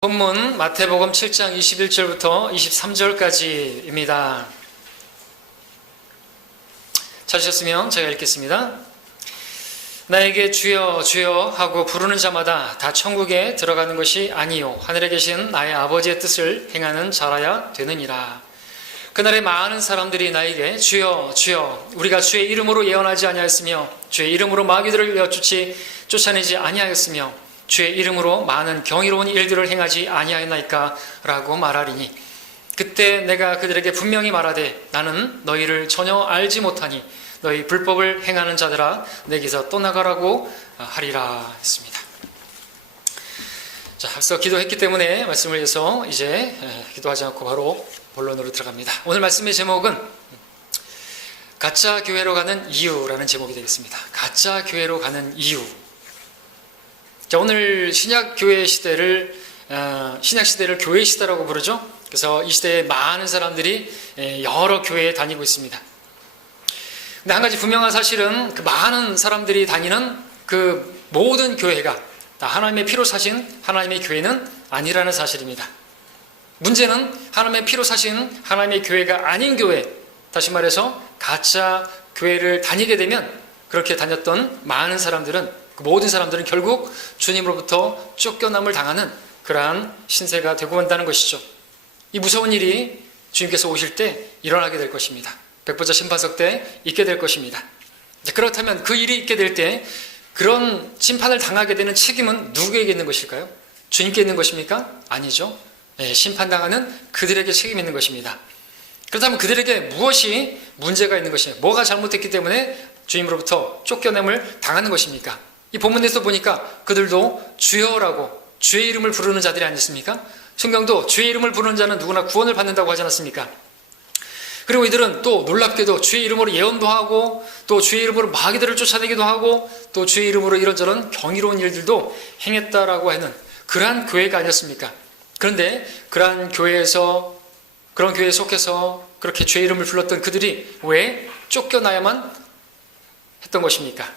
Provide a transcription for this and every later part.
본문 마태복음 7장 21절부터 23절까지입니다. 찾으셨으면 제가 읽겠습니다. 나에게 주여 주여 하고 부르는 자마다 다 천국에 들어가는 것이 아니요 하늘에 계신 나의 아버지의 뜻을 행하는 자라야 되느니라. 그날에 많은 사람들이 나에게 주여 주여 우리가 주의 이름으로 예언하지 아니하였으며 주의 이름으로 마귀들을 쫓아내지 아니하였으며 주의 이름으로 많은 경이로운 일들을 행하지 아니하였나이까 라고 말하리니 그때 내가 그들에게 분명히 말하되 나는 너희를 전혀 알지 못하니 너희 불법을 행하는 자들아 내게서 떠나가라고 하리라 했습니다. 자, 앞서 기도했기 때문에 말씀을 위해서 이제 기도하지 않고 바로 본론으로 들어갑니다. 오늘 말씀의 제목은 가짜 교회로 가는 이유라는 제목이 되겠습니다. 가짜 교회로 가는 이유. 자, 오늘 신약교회 시대를 신약 시대를 교회 시대라고 부르죠. 그래서 이 시대에 많은 사람들이 여러 교회에 다니고 있습니다. 근데 한 가지 분명한 사실은 그 많은 사람들이 다니는 그 모든 교회가 다 하나님의 피로 사신 하나님의 교회는 아니라는 사실입니다. 문제는 하나님의 피로 사신 하나님의 교회가 아닌 교회, 다시 말해서 가짜 교회를 다니게 되면 그렇게 다녔던 많은 사람들은 그 모든 사람들은 결국 주님으로부터 쫓겨남을 당하는 그러한 신세가 되고 만다는 것이죠. 이 무서운 일이 주님께서 오실 때 일어나게 될 것입니다. 백보자 심판석 때 있게 될 것입니다. 그렇다면 그 일이 있게 될 때 그런 심판을 당하게 되는 책임은 누구에게 있는 것일까요? 주님께 있는 것입니까? 아니죠. 심판당하는 그들에게 책임이 있는 것입니다. 그렇다면 그들에게 무엇이 문제가 있는 것이냐? 뭐가 잘못됐기 때문에 주님으로부터 쫓겨남을 당하는 것입니까? 이 본문에서 보니까 그들도 주여라고 주의 이름을 부르는 자들이 아니었습니까? 성경도 주의 이름을 부르는 자는 누구나 구원을 받는다고 하지 않았습니까? 그리고 이들은 또 놀랍게도 주의 이름으로 예언도 하고 또 주의 이름으로 마귀들을 쫓아내기도 하고 또 주의 이름으로 이런저런 경이로운 일들도 행했다라고 하는 그러한 교회가 아니었습니까? 그런데 그러한 교회에서 그런 교회에 속해서 그렇게 주의 이름을 불렀던 그들이 왜 쫓겨나야만 했던 것입니까?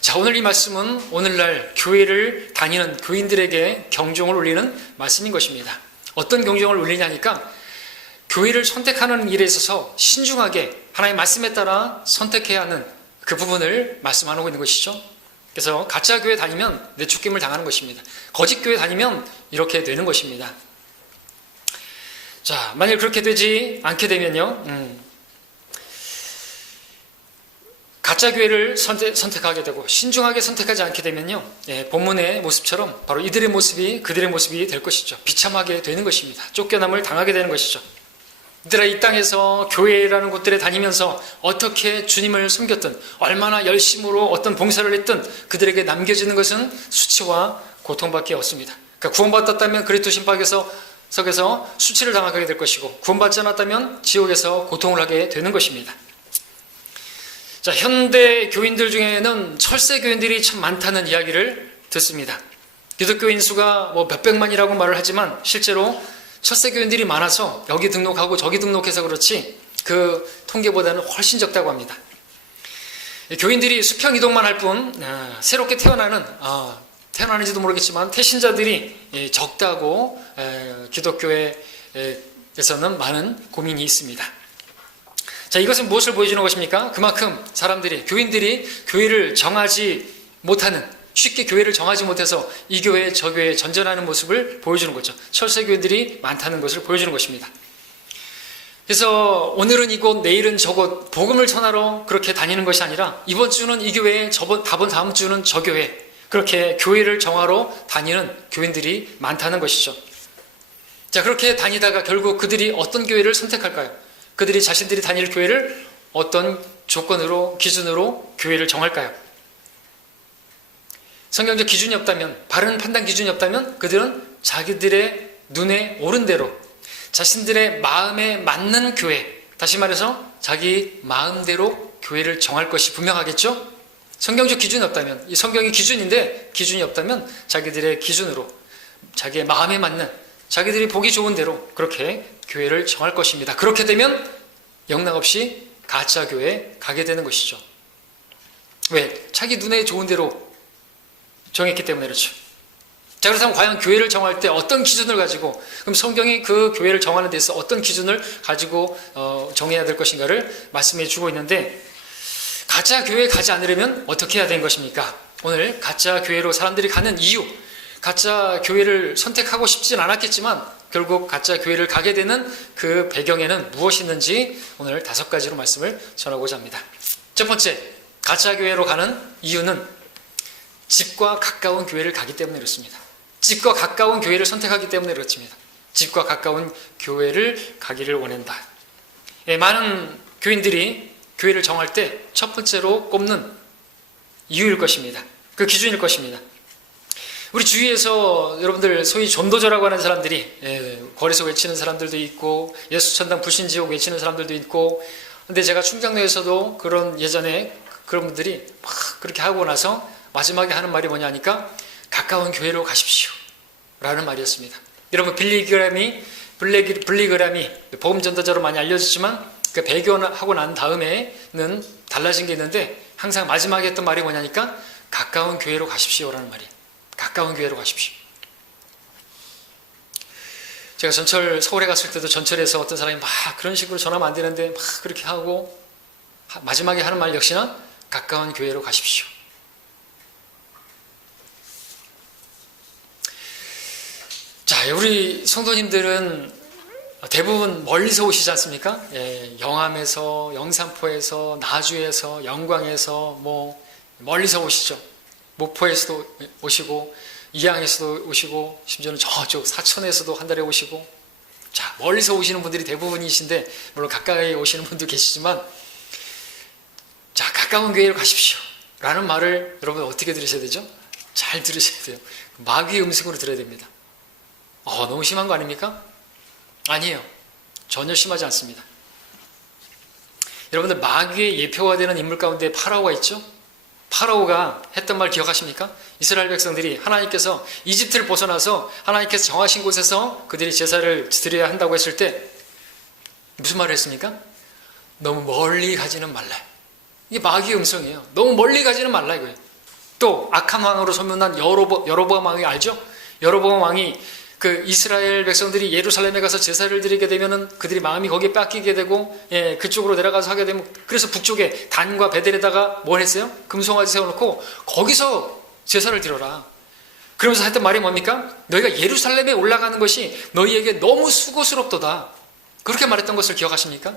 자, 오늘 이 말씀은 오늘날 교회를 다니는 교인들에게 경종을 울리는 말씀인 것입니다. 어떤 경종을 울리냐니까 교회를 선택하는 일에 있어서 신중하게 하나님의 말씀에 따라 선택해야 하는 그 부분을 말씀하고 있는 것이죠. 그래서 가짜 교회 다니면 내쫓김을 당하는 것입니다. 거짓 교회 다니면 이렇게 되는 것입니다. 자, 만약 그렇게 되지 않게 되면요, 가짜 교회를 선택하게 되고 신중하게 선택하지 않게 되면요, 본문의 모습처럼 바로 이들의 모습이 그들의 모습이 될 것이죠. 비참하게 되는 것입니다. 쫓겨남을 당하게 되는 것이죠. 이들아 이 땅에서 교회라는 곳들에 다니면서 어떻게 주님을 섬겼든 얼마나 열심으로 어떤 봉사를 했든 그들에게 남겨지는 것은 수치와 고통밖에 없습니다. 그러니까 구원받았다면 그리스도 심판석에서 수치를 당하게 될 것이고 구원받지 않았다면 지옥에서 고통을 하게 되는 것입니다. 자, 현대 교인들 중에는 철새 교인들이 참 많다는 이야기를 듣습니다. 기독교인 수가 뭐 몇백만이라고 말을 하지만 실제로 철새 교인들이 많아서 여기 등록하고 저기 등록해서 그렇지 그 통계보다는 훨씬 적다고 합니다. 교인들이 수평 이동만 할 뿐 새롭게 태어나는지도 모르겠지만 태신자들이 적다고 기독교에서는 많은 고민이 있습니다. 자, 이것은 무엇을 보여주는 것입니까? 그만큼 교인들이 교회를 정하지 못하는, 쉽게 교회를 정하지 못해서 이 교회 저 교회에 전전하는 모습을 보여주는 거죠. 철새 교인들이 많다는 것을 보여주는 것입니다. 그래서 오늘은 이곳 내일은 저곳 복음을 전하러 그렇게 다니는 것이 아니라 이번 주는 이 교회, 다음 주는 저 교회, 그렇게 교회를 정하러 다니는 교인들이 많다는 것이죠. 자, 그렇게 다니다가 결국 그들이 어떤 교회를 선택할까요? 그들이 자신들이 다닐 교회를 어떤 조건으로, 기준으로 교회를 정할까요? 성경적 기준이 없다면, 바른 판단 기준이 없다면 그들은 자기들의 눈에 옳은 대로 자신들의 마음에 맞는 교회, 다시 말해서 자기 마음대로 교회를 정할 것이 분명하겠죠? 성경적 기준이 없다면, 이 성경이 기준인데 기준이 없다면 자기들의 기준으로 자기의 마음에 맞는, 자기들이 보기 좋은 대로 그렇게 교회를 정할 것입니다. 그렇게 되면 영락없이 가짜 교회에 가게 되는 것이죠. 왜? 자기 눈에 좋은 대로 정했기 때문에 그렇죠. 자, 그렇다면 과연 교회를 정할 때 어떤 기준을 가지고, 그럼 성경이 그 교회를 정하는 데 있어 어떤 기준을 가지고 정해야 될 것인가를 말씀해 주고 있는데, 가짜 교회에 가지 않으려면 어떻게 해야 되는 것입니까? 오늘 가짜 교회로 사람들이 가는 이유, 가짜 교회를 선택하고 싶진 않았겠지만 결국 가짜 교회를 가게 되는 그 배경에는 무엇이 있는지 오늘 5가지로 말씀을 전하고자 합니다. 첫 번째, 가짜 교회로 가는 이유는 집과 가까운 교회를 가기 때문에 그렇습니다. 집과 가까운 교회를 선택하기 때문에 그렇습니다. 집과 가까운 교회를 가기를 원한다. 많은 교인들이 교회를 정할 때 첫 번째로 꼽는 이유일 것입니다. 그 기준일 것입니다. 우리 주위에서 여러분들 소위 전도자라고 하는 사람들이 거리에서 외치는 사람들도 있고 예수천당 불신지옥 외치는 사람들도 있고, 근데 제가 충장로에서도 그런 예전에 그런 분들이 막 그렇게 하고 나서 마지막에 하는 말이 뭐냐 하니까 가까운 교회로 가십시오 라는 말이었습니다. 여러분 빌리그램이 복음 전도자로 많이 알려졌지만 그 배교하고 난 다음에는 달라진 게 있는데 항상 마지막에 했던 말이 뭐냐니까 가까운 교회로 가십시오 라는 말이에요. 가까운 교회로 가십시오. 제가 전철 서울에 갔을 때도 전철에서 어떤 사람이 막 그런 식으로 전하면 안 되는데 막 그렇게 하고 마지막에 하는 말 역시나 가까운 교회로 가십시오. 자, 우리 성도님들은 대부분 멀리서 오시지 않습니까? 영암에서, 영산포에서, 나주에서, 영광에서 멀리서 오시죠. 목포에서도 오시고 이양에서도 오시고 심지어는 저쪽 사천에서도 한 달에 오시고, 자, 멀리서 오시는 분들이 대부분이신데 물론 가까이 오시는 분도 계시지만, 자, 가까운 교회로 가십시오 라는 말을 여러분 어떻게 들으셔야 되죠? 잘 들으셔야 돼요. 마귀의 음성으로 들어야 됩니다. 너무 심한 거 아닙니까? 아니에요. 전혀 심하지 않습니다. 여러분들 마귀의 예표가 되는 인물 가운데 파라오가 있죠? 파라오가 했던 말 기억하십니까? 이스라엘 백성들이 하나님께서 이집트를 벗어나서 하나님께서 정하신 곳에서 그들이 제사를 드려야 한다고 했을 때 무슨 말을 했습니까? 너무 멀리 가지는 말라. 이게 마귀의 음성이에요. 너무 멀리 가지는 말라 이거예요. 또 악한 왕으로 소문난 여로보암 왕이 알죠? 여로보암 왕이 그 이스라엘 백성들이 예루살렘에 가서 제사를 드리게 되면은 그들이 마음이 거기에 뺏기게 되고, 그쪽으로 내려가서 하게 되면, 그래서 북쪽에 단과 베델에다가 뭘 했어요? 금송아지 세워놓고 거기서 제사를 드려라. 그러면서 했던 말이 뭡니까? 너희가 예루살렘에 올라가는 것이 너희에게 너무 수고스럽도다. 그렇게 말했던 것을 기억하십니까?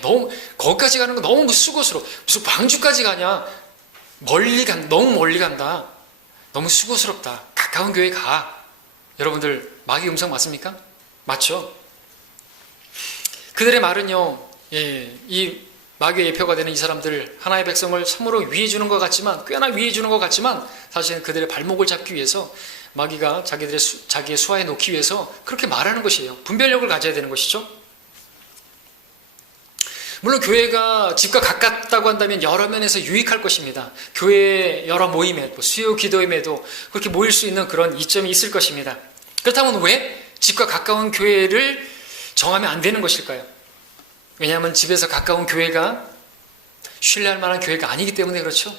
너무 거기까지 가는 거 너무 수고스러워. 무슨 광주까지 가냐? 너무 멀리 간다. 너무 수고스럽다. 가까운 교회 가. 여러분들 마귀 음성 맞습니까? 맞죠? 그들의 말은요, 이 마귀의 예표가 되는 이 사람들, 하나의 백성을 참으로 위해 주는 것 같지만, 꽤나 위해 주는 것 같지만 사실은 그들의 발목을 잡기 위해서 마귀가 자기의 수하에 놓기 위해서 그렇게 말하는 것이에요. 분별력을 가져야 되는 것이죠. 물론 교회가 집과 가깝다고 한다면 여러 면에서 유익할 것입니다. 교회의 여러 모임에, 수요 기도임에도 그렇게 모일 수 있는 그런 이점이 있을 것입니다. 그렇다면 왜 집과 가까운 교회를 정하면 안 되는 것일까요? 왜냐하면 집에서 가까운 교회가 신뢰할 만한 교회가 아니기 때문에 그렇죠.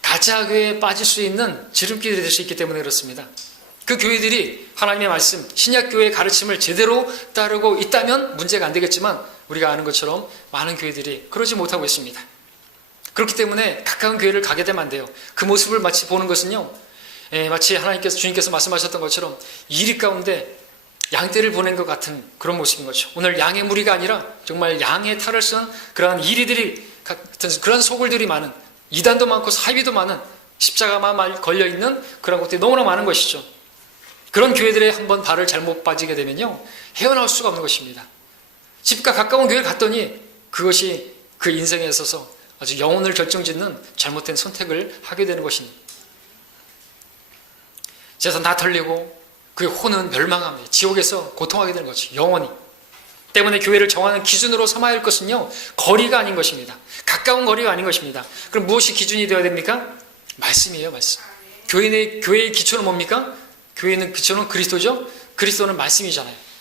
가짜 교회에 빠질 수 있는 지름길이 될 수 있기 때문에 그렇습니다. 그 교회들이 하나님의 말씀, 신약교회의 가르침을 제대로 따르고 있다면 문제가 안 되겠지만 우리가 아는 것처럼 많은 교회들이 그러지 못하고 있습니다. 그렇기 때문에 가까운 교회를 가게 되면 안 돼요. 그 모습을 마치 보는 것은요, 마치 주님께서 말씀하셨던 것처럼 이리 가운데 양떼를 보낸 것 같은 그런 모습인 거죠. 오늘 양의 무리가 아니라 정말 양의 탈을 쓴 그러한 이리들이 같은 그런 소굴들이 많은, 이단도 많고 사위도 많은, 십자가만 걸려있는 그런 것들이 너무나 많은 것이죠. 그런 교회들에 한번 발을 잘못 빠지게 되면요, 헤어나올 수가 없는 것입니다. 집과 가까운 교회를 갔더니 그것이 그 인생에 있어서 아주 영혼을 결정짓는 잘못된 선택을 하게 되는 것입니다. 재산 다 털리고 그의 혼은 멸망합니다. 지옥에서 고통하게 되는 거죠. 영원히. 때문에 교회를 정하는 기준으로 삼아야 할 것은요, 거리가 아닌 것입니다. 가까운 거리가 아닌 것입니다. 그럼 무엇이 기준이 되어야 됩니까? 말씀이에요, 말씀. 교회의 기초는 뭡니까? 교회는 기초는 그리스도죠? 그리스도는 말씀이잖아요.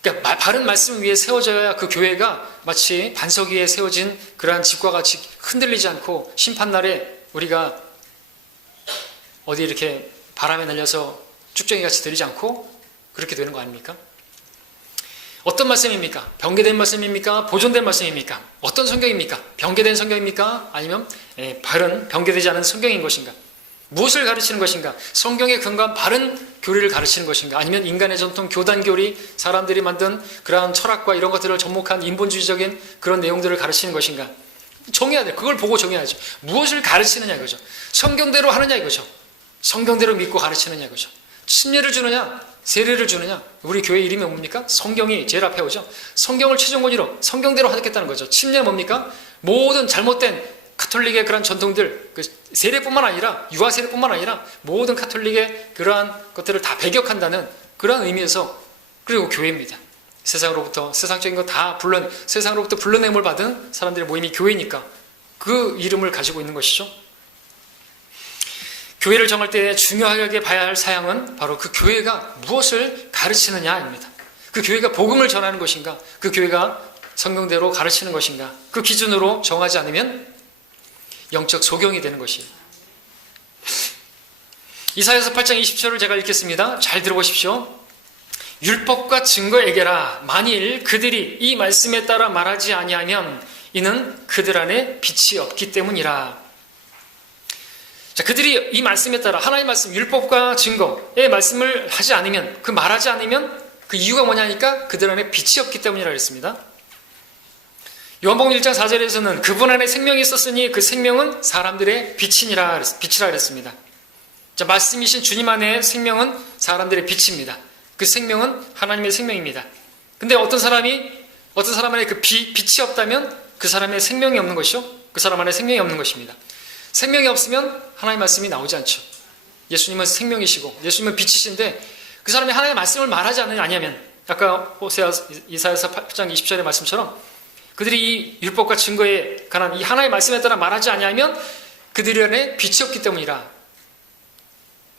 그러니까 바른 말씀 위에 세워져야 그 교회가 마치 반석 위에 세워진 그러한 집과 같이 흔들리지 않고 심판날에 우리가 어디 이렇게 바람에 날려서 쭉정이같이 들리지 않고 그렇게 되는 거 아닙니까? 어떤 말씀입니까? 변개된 말씀입니까? 보존된 말씀입니까? 어떤 성경입니까? 변개된 성경입니까? 아니면 바른 변개되지 않은 성경인 것인가? 무엇을 가르치는 것인가? 성경에 근거한 바른 교리를 가르치는 것인가? 아니면 인간의 전통 교단 교리, 사람들이 만든 그러한 철학과 이런 것들을 접목한 인본주의적인 그런 내용들을 가르치는 것인가? 정해야 돼. 그걸 보고 정해야죠. 무엇을 가르치느냐 이거죠. 성경대로 하느냐 이거죠. 성경대로 믿고 가르치느냐 이거죠. 침례를 주느냐, 세례를 주느냐. 우리 교회 이름이 뭡니까? 성경이 제일 앞에 오죠. 성경을 최종 권위로 성경대로 하겠다는 거죠. 침례는 뭡니까? 모든 잘못된 가톨릭의 그런 전통들, 세례뿐만 아니라 유아 세례뿐만 아니라 모든 가톨릭의 그러한 것들을 다 배격한다는 그러한 의미에서, 그리고 교회입니다. 세상으로부터 세상적인 거 다 세상으로부터 불러냄을 받은 사람들의 모임이 교회니까 그 이름을 가지고 있는 것이죠. 교회를 정할 때 중요하게 봐야 할 사항은 바로 그 교회가 무엇을 가르치느냐입니다. 그 교회가 복음을 전하는 것인가, 그 교회가 성경대로 가르치는 것인가, 그 기준으로 정하지 않으면 영적 소경이 되는 것이에요. 이사야서 8장 20절을 제가 읽겠습니다. 잘 들어보십시오. 율법과 증거에게라 만일 그들이 이 말씀에 따라 말하지 아니하면 이는 그들 안에 빛이 없기 때문이라. 자, 그들이 이 말씀에 따라 하나님의 말씀, 율법과 증거의 말씀을 하지 않으면, 그 말하지 않으면 그 이유가 뭐냐니까 그들 안에 빛이 없기 때문이라 그랬습니다. 요한복음 1장 4절에서는 그분 안에 생명이 있었으니 그 생명은 사람들의 빛이라 그랬습니다. 자, 말씀이신 주님 안에 생명은 사람들의 빛입니다. 그 생명은 하나님의 생명입니다. 근데 어떤 사람 안에 그 빛이 없다면 그 사람의 생명이 없는 것이죠. 그 사람 안에 생명이 없는 것입니다. 생명이 없으면 하나님의 말씀이 나오지 않죠. 예수님은 생명이시고 예수님은 빛이신데 그 사람이 하나님의 말씀을 말하지 아니하면, 아까 이사야서 8장 20절의 말씀처럼 그들이 이 율법과 증거에 관한 이 하나의 말씀에 따라 말하지 아니하면 그들 안에 빛이 없기 때문이라,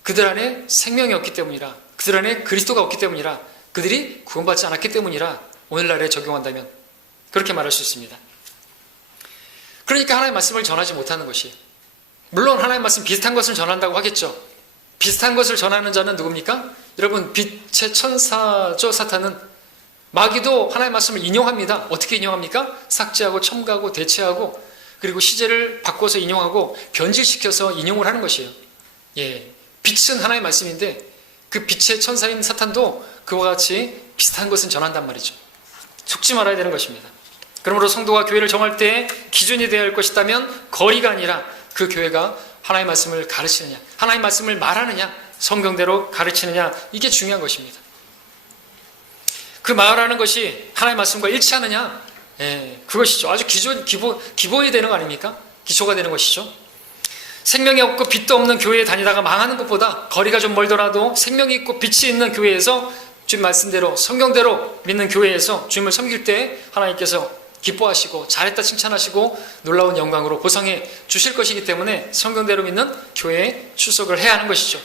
그들 안에 생명이 없기 때문이라, 그들 안에 그리스도가 없기 때문이라, 그들이 구원받지 않았기 때문이라, 오늘날에 적용한다면 그렇게 말할 수 있습니다. 그러니까 하나의 말씀을 전하지 못하는 것이, 물론 하나의 말씀 비슷한 것을 전한다고 하겠죠. 비슷한 것을 전하는 자는 누굽니까? 여러분, 빛의 천사죠. 사탄은. 마귀도 하나의 말씀을 인용합니다. 어떻게 인용합니까? 삭제하고 첨가하고 대체하고, 그리고 시제를 바꿔서 인용하고 변질시켜서 인용을 하는 것이에요. 예, 빛은 하나의 말씀인데 그 빛의 천사인 사탄도 그와 같이 비슷한 것은 전한단 말이죠. 속지 말아야 되는 것입니다. 그러므로 성도가 교회를 정할 때 기준이 되어야 할 것이 있다면 거리가 아니라 그 교회가 하나의 말씀을 가르치느냐, 하나의 말씀을 말하느냐, 성경대로 가르치느냐, 이게 중요한 것입니다. 그 말하는 것이 하나님의 말씀과 일치하느냐? 그것이죠. 아주 기본이 되는 거 아닙니까? 기초가 되는 것이죠. 생명이 없고 빛도 없는 교회에 다니다가 망하는 것보다 거리가 좀 멀더라도 생명이 있고 빛이 있는 교회에서 주님 말씀대로 성경대로 믿는 교회에서 주님을 섬길 때 하나님께서 기뻐하시고 잘했다 칭찬하시고 놀라운 영광으로 보상해 주실 것이기 때문에 성경대로 믿는 교회에 출석을 해야 하는 것이죠.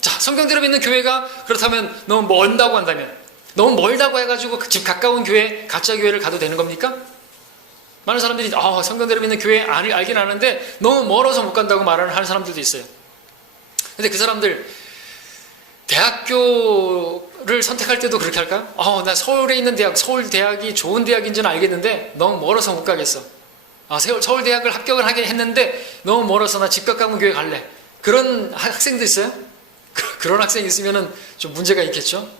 자, 성경대로 믿는 교회가 그렇다면 너무 멀다고 한다면, 너무 멀다고 해가지고 집 가까운 교회, 가짜 교회를 가도 되는 겁니까? 많은 사람들이 성경대로 믿는 교회 알긴 아는데 너무 멀어서 못 간다고 하는 사람들도 있어요. 근데 그 사람들 대학교를 선택할 때도 그렇게 할까요? 나 서울에 있는 대학, 서울대학이 좋은 대학인지는 알겠는데 너무 멀어서 못 가겠어. 서울대학을 합격을 하긴 했는데 너무 멀어서 나 집 가까운 교회 갈래. 그런 학생도 있어요? 그런 학생이 있으면 좀 문제가 있겠죠.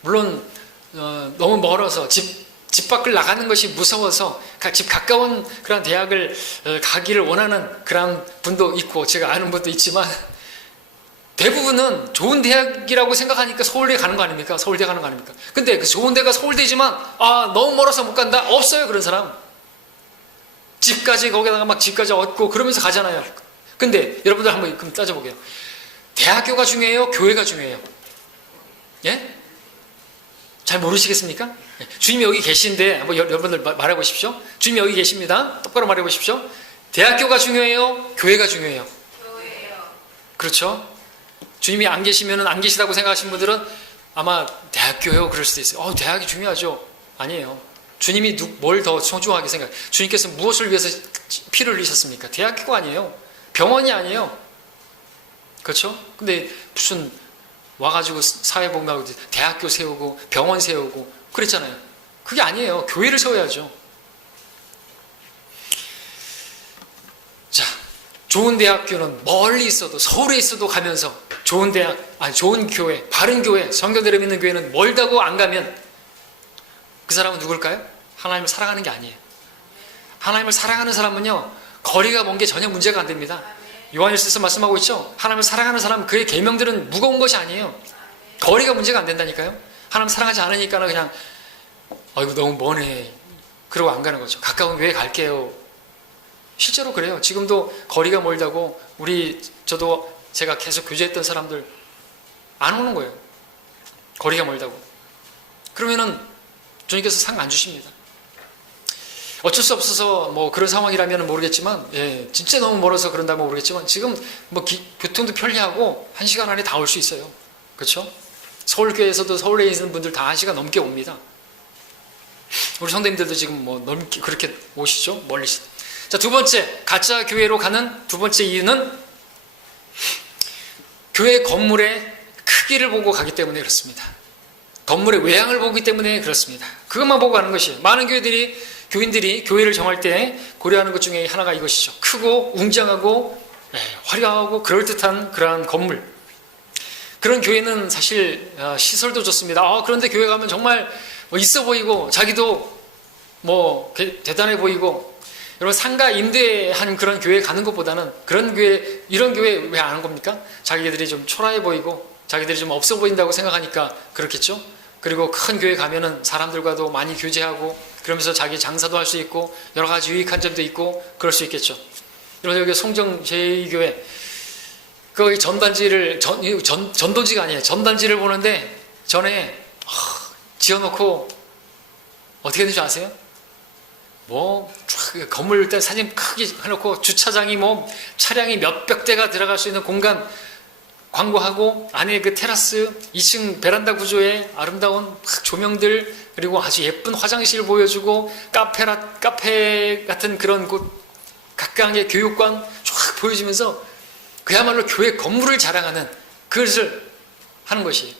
물론 너무 멀어서 집 밖을 나가는 것이 무서워서 집 가까운 그런 대학을 가기를 원하는 그런 분도 있고 제가 아는 분도 있지만, 대부분은 좋은 대학이라고 생각하니까 서울대 가는 거 아닙니까? 서울대 가는 거 아닙니까? 근데 그 좋은 데가 서울대지만 너무 멀어서 못 간다? 없어요, 그런 사람. 집까지 거기다가 막 집까지 얻고 그러면서 가잖아요. 근데 여러분들 한번 그럼 따져보게요. 대학교가 중요해요? 교회가 중요해요? 예? 잘 모르시겠습니까? 주님이 여기 계신데 한번 여러분들 말해 보십시오. 주님이 여기 계십니다. 똑바로 말해 보십시오. 대학교가 중요해요? 교회가 중요해요? 교회요. 그렇죠? 주님이 안 계시면 안 계시다고 생각하시는 분들은 아마 대학교요 그럴 수도 있어요. 대학이 중요하죠. 아니에요. 주님이 뭘 더 소중하게 생각해요? 주님께서 무엇을 위해서 피를 흘리셨습니까? 대학교가 아니에요. 병원이 아니에요. 그렇죠? 근데 무슨 와가지고 사회복무하고 대학교 세우고 병원 세우고 그랬잖아요. 그게 아니에요. 교회를 세워야죠. 자, 좋은 대학교는 멀리 있어도 서울에 있어도 가면서 좋은 대학, 좋은 교회, 바른 교회, 성경대로 믿는 교회는 멀다고 안 가면 그 사람은 누굴까요? 하나님을 사랑하는 게 아니에요. 하나님을 사랑하는 사람은요, 거리가 먼 게 전혀 문제가 안 됩니다. 요한일서에서 말씀하고 있죠. 하나님을 사랑하는 사람, 그의 계명들은 무거운 것이 아니에요. 거리가 문제가 안 된다니까요. 하나님 사랑하지 않으니까 그냥 아이고 너무 머네 그러고 안 가는 거죠. 가까운 교회 갈게요. 실제로 그래요. 지금도 거리가 멀다고 저도 제가 계속 교제했던 사람들 안 오는 거예요. 거리가 멀다고. 그러면은 주님께서 상 안 주십니다. 어쩔 수 없어서 뭐 그런 상황이라면 모르겠지만, 진짜 너무 멀어서 그런다면 모르겠지만, 지금 뭐 교통도 편리하고 1시간 안에 다 올 수 있어요. 그렇죠? 서울교회에서도 서울에 있는 분들 다 1시간 넘게 옵니다. 우리 성도님들도 지금 뭐 넘게 그렇게 오시죠? 멀리서. 자, 두 번째, 가짜 교회로 가는 두 번째 이유는 교회 건물의 크기를 보고 가기 때문에 그렇습니다. 건물의 외양을 보기 때문에 그렇습니다. 그것만 보고 가는 것이에요. 많은 교인들이 교회를 정할 때 고려하는 것 중에 하나가 이것이죠. 크고 웅장하고 화려하고 그럴듯한 그러한 건물. 그런 교회는 사실 시설도 좋습니다. 그런데 교회 가면 정말 있어 보이고 자기도 뭐 대단해 보이고, 여러분 상가 임대한 그런 교회 가는 것보다는 이런 교회 왜 안 하는 겁니까? 자기들이 좀 초라해 보이고 자기들이 좀 없어 보인다고 생각하니까 그렇겠죠? 그리고 큰 교회 가면은 사람들과도 많이 교제하고 그러면서 자기 장사도 할 수 있고 여러 가지 유익한 점도 있고 그럴 수 있겠죠. 여러분 여기 송정 제2교회 그 전도지가 아니에요. 전단지를 보는데 전에 지어놓고 어떻게 되는지 아세요? 건물 일단 사진 크게 해놓고 주차장이 차량이 몇백 대가 들어갈 수 있는 공간 광고하고, 안에 그 테라스 2층 베란다 구조의 아름다운 조명들, 그리고 아주 예쁜 화장실 보여주고 카페 같은 그런 곳, 각각의 교육관 쫙 보여주면서 그야말로 교회 건물을 자랑하는 그것을 하는 것이에요.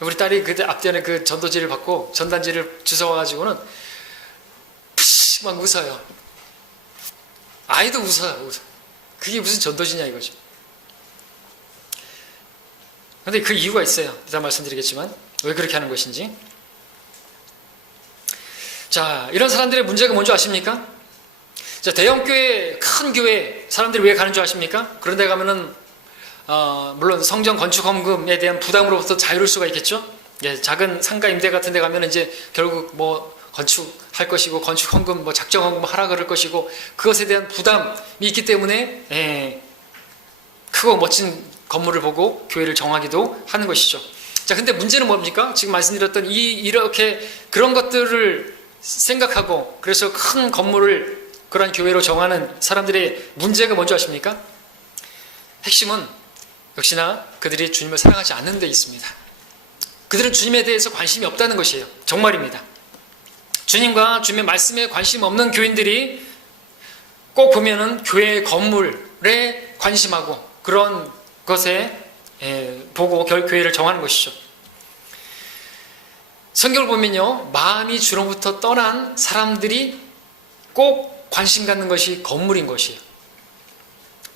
우리 딸이 그때 앞뒤에 그 전도지를 받고 전단지를 주워와가지고는 푸시 막 웃어요. 아이도 웃어요. 그게 무슨 전도지냐 이거죠. 그런데 그 이유가 있어요. 이따 말씀드리겠지만 왜 그렇게 하는 것인지. 자, 이런 사람들의 문제가 뭔지 아십니까? 자, 대형교회, 큰 교회 사람들이 왜 가는 줄 아십니까? 그런 데 가면은 물론 성전 건축 헌금에 대한 부담으로부터 자유로울 수가 있겠죠. 작은 상가 임대 같은 데 가면 이제 결국 건축할 것이고 건축 헌금 작정 헌금 하라 그럴 것이고 그것에 대한 부담이 있기 때문에 크고 멋진 건물을 보고 교회를 정하기도 하는 것이죠. 자, 근데 문제는 뭡니까? 지금 말씀드렸던 이렇게 그런 것들을 생각하고 그래서 큰 건물을 그런 교회로 정하는 사람들의 문제가 뭔지 아십니까? 핵심은 역시나 그들이 주님을 사랑하지 않는 데 있습니다. 그들은 주님에 대해서 관심이 없다는 것이에요. 정말입니다. 주님과 주님의 말씀에 관심 없는 교인들이 꼭 보면은 교회 건물에 관심하고 그런 것에 보고 교회를 정하는 것이죠. 성경을 보면요, 마음이 주로부터 떠난 사람들이 꼭 관심 갖는 것이 건물인 것이에요.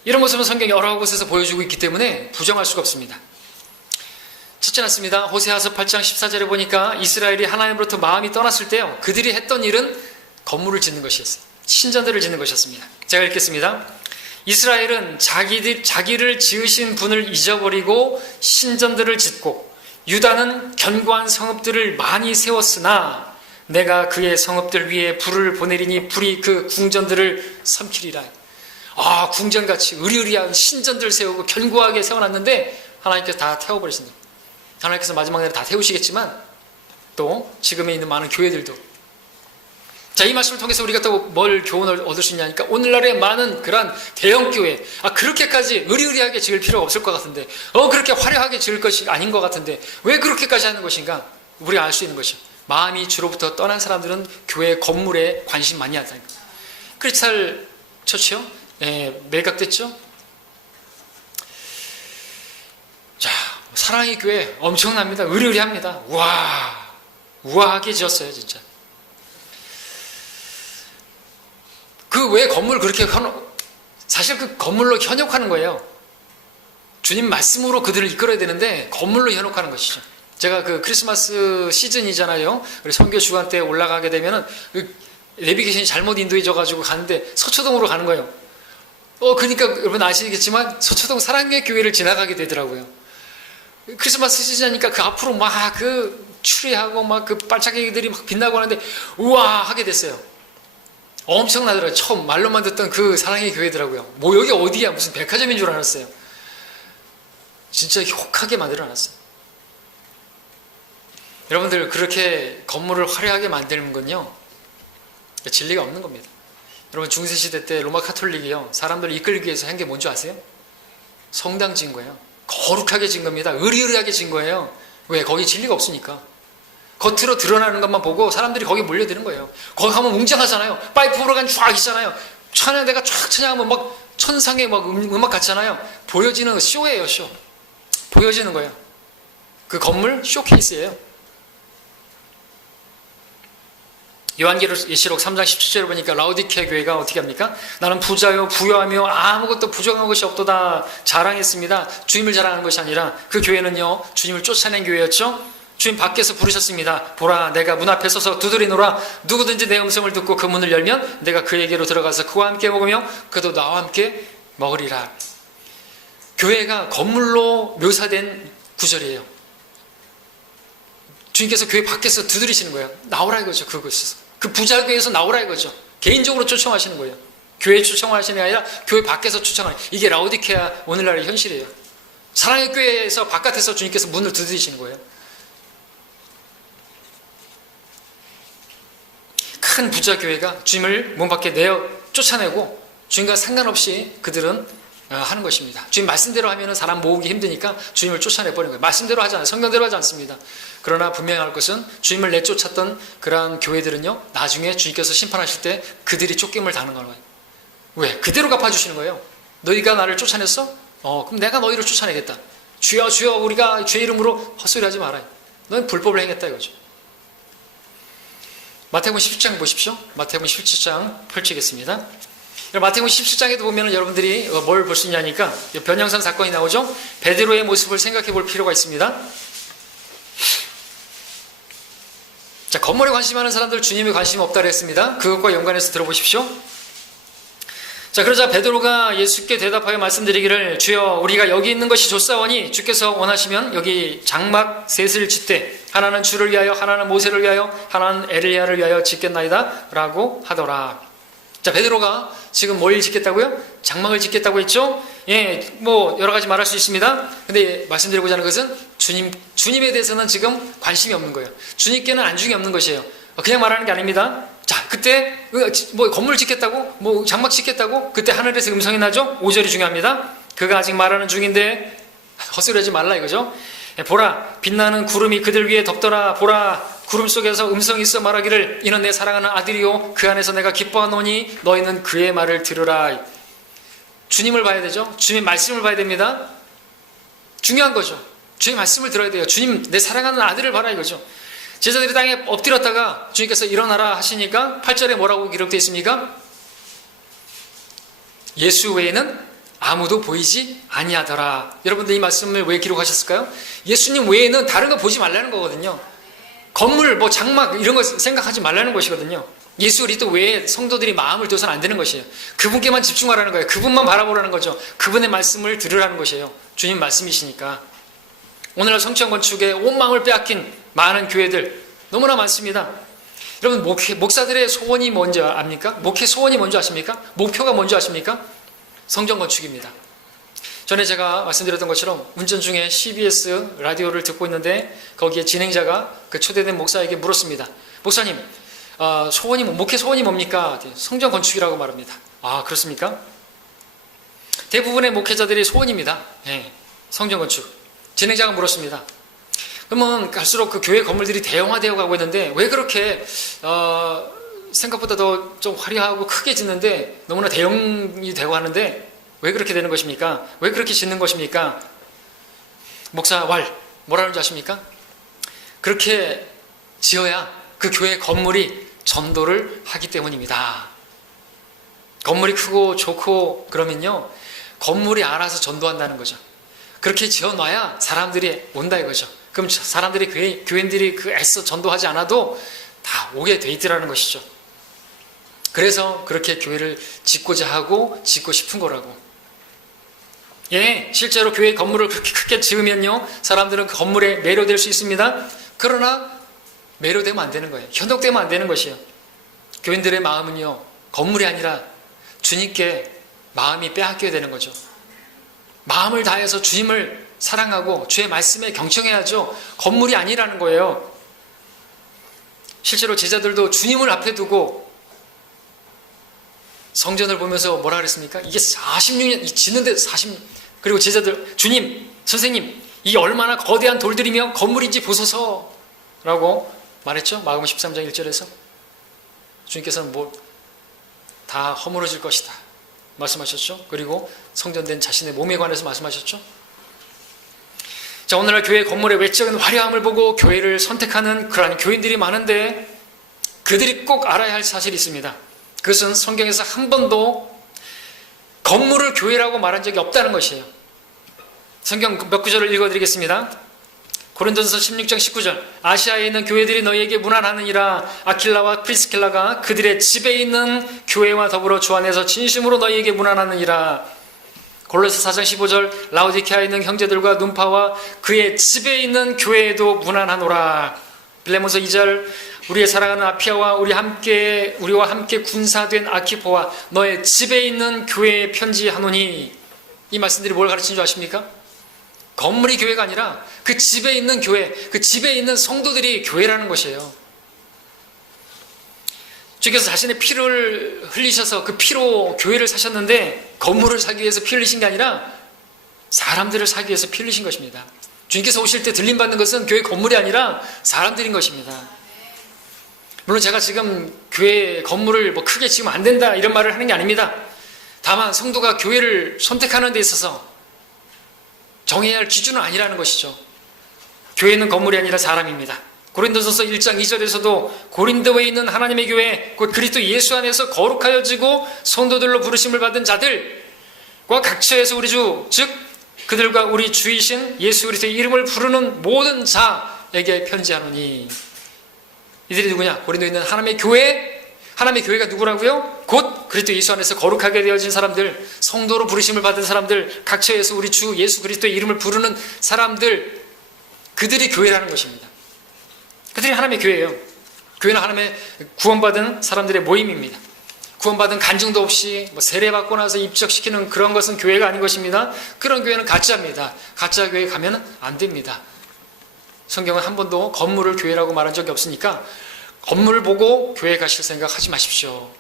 이런 모습은 성경이 여러 곳에서 보여주고 있기 때문에 부정할 수가 없습니다. 첫째 났습니다. 호세아서 8장 14절에 보니까 이스라엘이 하나님으로부터 마음이 떠났을 때요, 그들이 했던 일은 건물을 짓는 것이었어요. 신전들을 짓는 것이었습니다. 제가 읽겠습니다. 이스라엘은 자기를 지으신 분을 잊어버리고 신전들을 짓고 유다는 견고한 성읍들을 많이 세웠으나 내가 그의 성읍들 위에 불을 보내리니 불이 그 궁전들을 삼키리라. 궁전같이 의리의리한 신전들 세우고 견고하게 세워놨는데 하나님께서 다 태워버리신다. 하나님께서 마지막 날에 다 태우시겠지만 또 지금에 있는 많은 교회들도. 자, 이 말씀을 통해서 우리가 또 뭘 교훈을 얻을 수 있냐니까 오늘날의 많은 그런 대형교회 그렇게까지 의리의리하게 지을 필요가 없을 것 같은데 그렇게 화려하게 지을 것이 아닌 것 같은데 왜 그렇게까지 하는 것인가? 우리가 알 수 있는 것이죠. 마음이 주로부터 떠난 사람들은 교회 건물에 관심 많이 하다니까. 크리스탈 처치요? 매각됐죠? 사랑의 교회 엄청납니다. 의리의리합니다. 우와, 우아하게 지었어요, 진짜. 그 왜 건물 그렇게 사실 그 건물로 현혹하는 거예요. 주님 말씀으로 그들을 이끌어야 되는데 건물로 현혹하는 것이죠. 제가 그 크리스마스 시즌이잖아요. 우리 선교 주간 때 올라가게 되면은 그 내비게이션이 잘못 인도해져가지고 가는데 서초동으로 가는 거예요. 그러니까 여러분 아시겠지만 서초동 사랑의 교회를 지나가게 되더라고요. 크리스마스 시즌이니까 그 앞으로 막 그 추리하고 막 그 반짝이들이 막 빛나고 하는데 우와 하게 됐어요. 엄청나더라고요. 처음 말로만 듣던 그 사랑의 교회더라고요. 뭐 여기 어디야 무슨 백화점인 줄 알았어요. 진짜 혹하게 만들어놨어요. 여러분들 그렇게 건물을 화려하게 만드는 건요 진리가 없는 겁니다. 여러분 중세시대 때 로마 카톨릭이요 사람들을 이끌기 위해서 한 게 뭔지 아세요? 성당 지은 거예요. 거룩하게 지은 겁니다. 의리의리하게 지은 거예요. 왜? 거기 진리가 없으니까. 겉으로 드러나는 것만 보고 사람들이 거기 몰려드는 거예요. 거기 가면 웅장하잖아요. 파이프 오르간 쫙 있잖아요. 찬양대가 쫙 찬양하면 막 천상의 막 음악 같잖아요. 보여지는 쇼예요, 쇼. 보여지는 거예요. 그 건물 쇼케이스예요. 요한계시록 3장 17절을 보니까 라오디케아 교회가 어떻게 합니까? 나는 부자요 부유하며 아무것도 부족한 것이 없도다 자랑했습니다. 주님을 자랑하는 것이 아니라 그 교회는요 주님을 쫓아낸 교회였죠. 주님 밖에서 부르셨습니다. 보라 내가 문 앞에 서서 두드리노라. 누구든지 내 음성을 듣고 그 문을 열면 내가 그에게로 들어가서 그와 함께 먹으며 그도 나와 함께 먹으리라. 교회가 건물로 묘사된 구절이에요. 주님께서 교회 밖에서 두드리시는 거예요. 나오라 이거죠. 그곳에서. 그 부자교회에서 나오라 이거죠. 개인적으로 초청하시는 거예요. 교회에 초청하시는 게 아니라 교회 밖에서 초청하는 거예요. 이게 라오디케아 오늘날의 현실이에요. 사랑의 교회에서 바깥에서 주님께서 문을 두드리시는 거예요. 큰 부자교회가 주님을 문 밖에 내어 쫓아내고 주님과 상관없이 그들은 하는 것입니다. 주님 말씀대로 하면 사람 모으기 힘드니까 주님을 쫓아내버리는 거예요. 말씀대로 하지 않아요. 성경대로 하지 않습니다. 그러나 분명할 것은 주님을 내쫓았던 그러한 교회들은요 나중에 주님께서 심판하실 때 그들이 쫓김을 당하는 거예요. 왜? 그대로 갚아주시는 거예요. 너희가 나를 쫓아냈어? 그럼 내가 너희를 쫓아내겠다. 주여 주여 우리가 주의 이름으로 헛소리하지 말아요. 너희는 불법을 행했다 이거죠. 마태복음 17장 보십시오. 마태복음 17장 펼치겠습니다. 마태복음 17장에도 보면 여러분들이 뭘 볼 수 있냐니까 변형산 사건이 나오죠. 베드로의 모습을 생각해 볼 필요가 있습니다. 자, 건물에 관심하는 사람들 주님에 관심이 없다고 했습니다. 그것과 연관해서 들어보십시오. 자, 그러자 베드로가 예수께 대답하여 말씀드리기를 주여 우리가 여기 있는 것이 좋사오니 주께서 원하시면 여기 장막 셋을 짓되 하나는 주를 위하여 하나는 모세를 위하여 하나는 엘리야를 위하여 짓겠나이다 라고 하더라. 자, 베드로가 지금 뭘 짓겠다고요? 장막을 짓겠다고 했죠? 예, 뭐 여러 가지 말할 수 있습니다. 근데 말씀드리고자 하는 것은 주님에 대해서는 지금 관심이 없는 거예요. 주님께는 안중이 없는 것이에요. 그냥 말하는 게 아닙니다. 자, 그때 뭐 건물 짓겠다고, 뭐 장막 짓겠다고, 그때 하늘에서 음성이 나죠? 5절이 중요합니다. 그가 아직 말하는 중인데 헛소리하지 말라 이거죠. 보라, 빛나는 구름이 그들 위에 덮더라. 보라, 구름 속에서 음성이 있어 말하기를 이는 내 사랑하는 아들이요 그 안에서 내가 기뻐하노니 너희는 그의 말을 들으라. 주님을 봐야 되죠. 주님의 말씀을 봐야 됩니다. 중요한 거죠. 주님의 말씀을 들어야 돼요. 주님 내 사랑하는 아들을 봐라 이거죠. 제자들이 땅에 엎드렸다가 주님께서 일어나라 하시니까 8절에 뭐라고 기록되어 있습니까? 예수 외에는 아무도 보이지 아니하더라. 여러분들 이 말씀을 왜 기록하셨을까요? 예수님 외에는 다른 거 보지 말라는 거거든요. 건물, 뭐 장막 이런 거 생각하지 말라는 것이거든요. 예수 그리스도 외에 성도들이 마음을 둬서는 안 되는 것이에요. 그분께만 집중하라는 거예요. 그분만 바라보라는 거죠. 그분의 말씀을 들으라는 것이에요. 주님 말씀이시니까. 오늘날 성취형 건축에 온 마음을 빼앗긴 많은 교회들 너무나 많습니다. 여러분 목사들의 소원이 뭔지 압니까? 목회 소원이 뭔지 아십니까? 목표가 뭔지 아십니까? 성전 건축입니다. 전에 제가 말씀드렸던 것처럼 운전 중에 CBS 라디오를 듣고 있는데 거기에 진행자가 그 초대된 목사에게 물었습니다. 목사님, 목회 소원이 뭡니까? 성전 건축이라고 말합니다. 아, 그렇습니까? 대부분의 목회자들의 소원입니다. 네, 성전 건축. 진행자가 물었습니다. 그러면 갈수록 그 교회 건물들이 대형화되어 가고 있는데 왜 그렇게 생각보다 더 좀 화려하고 크게 짓는데 너무나 대형이 되고 하는데 왜 그렇게 되는 것입니까? 왜 그렇게 짓는 것입니까? 목사 왈 뭐라는 줄 아십니까? 그렇게 지어야 그 교회 건물이 전도를 하기 때문입니다. 건물이 크고 좋고 그러면요, 건물이 알아서 전도한다는 거죠. 그렇게 지어놔야 사람들이 온다 이거죠. 그럼 사람들이, 교인들이 그 애써 전도하지 않아도 다 오게 돼 있더라는 것이죠. 그래서 그렇게 교회를 짓고자 하고 짓고 싶은 거라고. 예, 실제로 교회 건물을 그렇게 크게 지으면요, 사람들은 그 건물에 매료될 수 있습니다. 그러나 매료되면 안 되는 거예요. 현혹되면 안 되는 것이에요. 교인들의 마음은요, 건물이 아니라 주님께 마음이 빼앗겨야 되는 거죠. 마음을 다해서 주님을 사랑하고 주의 말씀에 경청해야죠. 건물이 아니라는 거예요. 실제로 제자들도 주님을 앞에 두고 성전을 보면서 뭐라 그랬습니까? 이게 46년 짓는데 40년, 그리고 제자들, 주님, 선생님, 이게 얼마나 거대한 돌들이며 건물인지 보소서 라고 말했죠. 마가복음 13장 1절에서 주님께서는 다 허물어질 것이다 말씀하셨죠. 그리고 성전된 자신의 몸에 관해서 말씀하셨죠. 자, 오늘날 교회 건물의 외적인 화려함을 보고 교회를 선택하는 그러한 교인들이 많은데, 그들이 꼭 알아야 할 사실이 있습니다. 그것은 성경에서 한 번도 건물을 교회라고 말한 적이 없다는 것이에요. 성경 몇 구절을 읽어드리겠습니다. 고린도전서 16장 19절, 아시아에 있는 교회들이 너희에게 문안하느니라. 아킬라와 프리스킬라가 그들의 집에 있는 교회와 더불어 주 안에서 진심으로 너희에게 문안하느니라. 골로새 4장 15절, 라오디케아에 있는 형제들과 눈파와 그의 집에 있는 교회에도 문안하노라. 빌레몬서 2절, 우리의 사랑하는 아피아와 우리와 함께 군사된 아키포와 너의 집에 있는 교회에 편지하노니. 이 말씀들이 뭘 가르치는 줄 아십니까? 건물이 교회가 아니라 그 집에 있는 교회, 그 집에 있는 성도들이 교회라는 것이에요. 주께서 자신의 피를 흘리셔서 그 피로 교회를 사셨는데, 건물을 사기 위해서 피 흘리신 게 아니라 사람들을 사기 위해서 피 흘리신 것입니다. 주님께서 오실 때 들림받는 것은 교회 건물이 아니라 사람들인 것입니다. 물론 제가 지금 교회 건물을 크게 지으면 안 된다 이런 말을 하는 게 아닙니다. 다만 성도가 교회를 선택하는 데 있어서 정해야 할 기준은 아니라는 것이죠. 교회는 건물이 아니라 사람입니다. 고린도전서 1장 2절에서도 고린도에 있는 하나님의 교회, 곧 그리스도 예수 안에서 거룩하여지고 성도들로 부르심을 받은 자들과 각처에서 우리 주, 즉 그들과 우리 주이신 예수 그리스도의 이름을 부르는 모든 자에게 편지하노니. 이들이 누구냐? 고린도에 있는 하나님의 교회, 하나님의 교회가 누구라고요? 곧 그리스도 예수 안에서 거룩하게 되어진 사람들, 성도로 부르심을 받은 사람들, 각처에서 우리 주 예수 그리스도의 이름을 부르는 사람들, 그들이 교회라는 것입니다. 그들이 하나님의 교회예요. 교회는 하나님의 구원받은 사람들의 모임입니다. 구원받은 간증도 없이 세례받고 나서 입적시키는 그런 것은 교회가 아닌 것입니다. 그런 교회는 가짜입니다. 가짜 교회 가면 안 됩니다. 성경은 한 번도 건물을 교회라고 말한 적이 없으니까 건물을 보고 교회 가실 생각 하지 마십시오.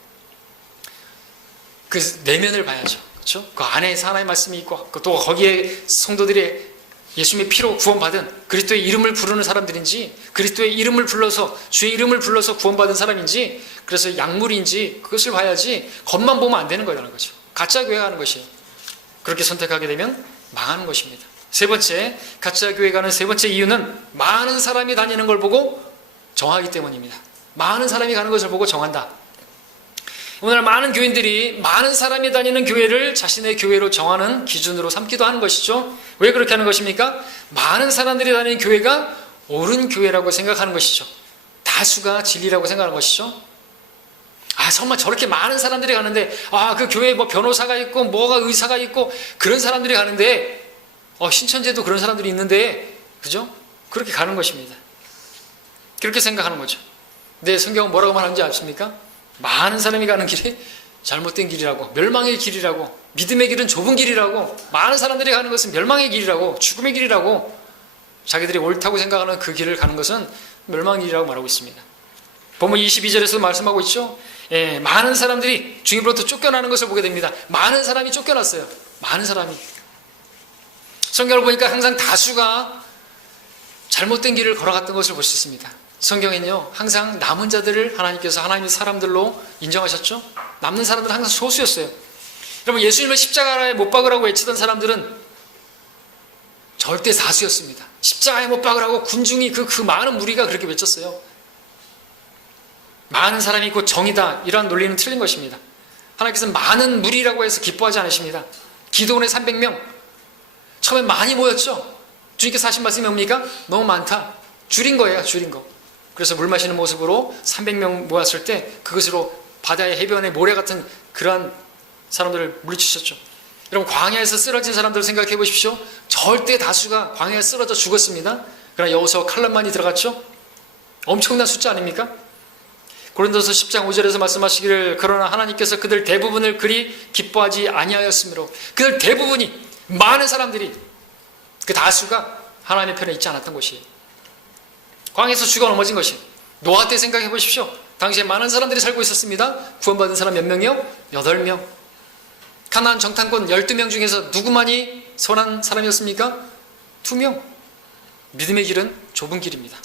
그 내면을 봐야죠. 그렇죠? 그 안에 하나님의 말씀이 있고, 또 거기에 성도들이 예수님의 피로 구원받은 그리스도의 이름을 부르는 사람들인지, 그리스도의 이름을 불러서, 주의 이름을 불러서 구원받은 사람인지, 그래서 약물인지 그것을 봐야지 겉만 보면 안 되는 거라는 거죠. 가짜 교회가 하는 것이에요. 그렇게 선택하게 되면 망하는 것입니다. 세 번째, 가짜 교회 가는 세 번째 이유는 많은 사람이 다니는 걸 보고 정하기 때문입니다. 많은 사람이 가는 것을 보고 정한다. 오늘 많은 교인들이 많은 사람이 다니는 교회를 자신의 교회로 정하는 기준으로 삼기도 하는 것이죠. 왜 그렇게 하는 것입니까? 많은 사람들이 다니는 교회가 옳은 교회라고 생각하는 것이죠. 다수가 진리라고 생각하는 것이죠. 정말 저렇게 많은 사람들이 가는데, 그 교회에 변호사가 있고 뭐가 의사가 있고 그런 사람들이 가는데, 신천지에도 그런 사람들이 있는데, 그죠? 그렇게 가는 것입니다. 그렇게 생각하는 거죠. 근데 성경은 뭐라고 말하는지 아십니까? 많은 사람이 가는 길이 잘못된 길이라고, 멸망의 길이라고, 믿음의 길은 좁은 길이라고, 많은 사람들이 가는 것은 멸망의 길이라고, 죽음의 길이라고, 자기들이 옳다고 생각하는 그 길을 가는 것은 멸망의 길이라고 말하고 있습니다. 본문 22절에서도 말씀하고 있죠. 많은 사람들이 주님으로부터 쫓겨나는 것을 보게 됩니다. 많은 사람이 쫓겨났어요. 많은 사람이. 성경을 보니까 항상 다수가 잘못된 길을 걸어갔던 것을 볼 수 있습니다. 성경에는요, 항상 남은 자들을 하나님께서 하나님의 사람들로 인정하셨죠. 남는 사람들은 항상 소수였어요. 여러분, 예수님을 십자가에 못 박으라고 외치던 사람들은 절대 다수였습니다. 십자가에 못 박으라고 군중이 그 많은 무리가 그렇게 외쳤어요. 많은 사람이 곧 정의다, 이러한 논리는 틀린 것입니다. 하나님께서는 많은 무리라고 해서 기뻐하지 않으십니다. 기도원의 300명, 처음에 많이 모였죠. 주님께서 하신 말씀이 뭡니까? 너무 많다. 줄인 거예요, 줄인 거. 그래서 물 마시는 모습으로 300명 모았을 때 그것으로 바다의 해변의 모래 같은 그러한 사람들을 물리치셨죠. 여러분, 광야에서 쓰러진 사람들을 생각해 보십시오. 절대 다수가 광야에 쓰러져 죽었습니다. 그러나 여호수아 칼날만이 들어갔죠. 엄청난 숫자 아닙니까? 고린도서 10장 5절에서 말씀하시기를 그러나 하나님께서 그들 대부분을 그리 기뻐하지 아니하였으므로, 그들 대부분이, 많은 사람들이, 그 다수가 하나님의 편에 있지 않았던 것이에요. 광야에서 죽어 넘어진 것이. 노아 때 생각해 보십시오. 당시에 많은 사람들이 살고 있었습니다. 구원받은 사람 몇 명이요? 8명. 가나안 정탐꾼 12명 중에서 누구만이 선한 사람이었습니까? 2명. 믿음의 길은 좁은 길입니다.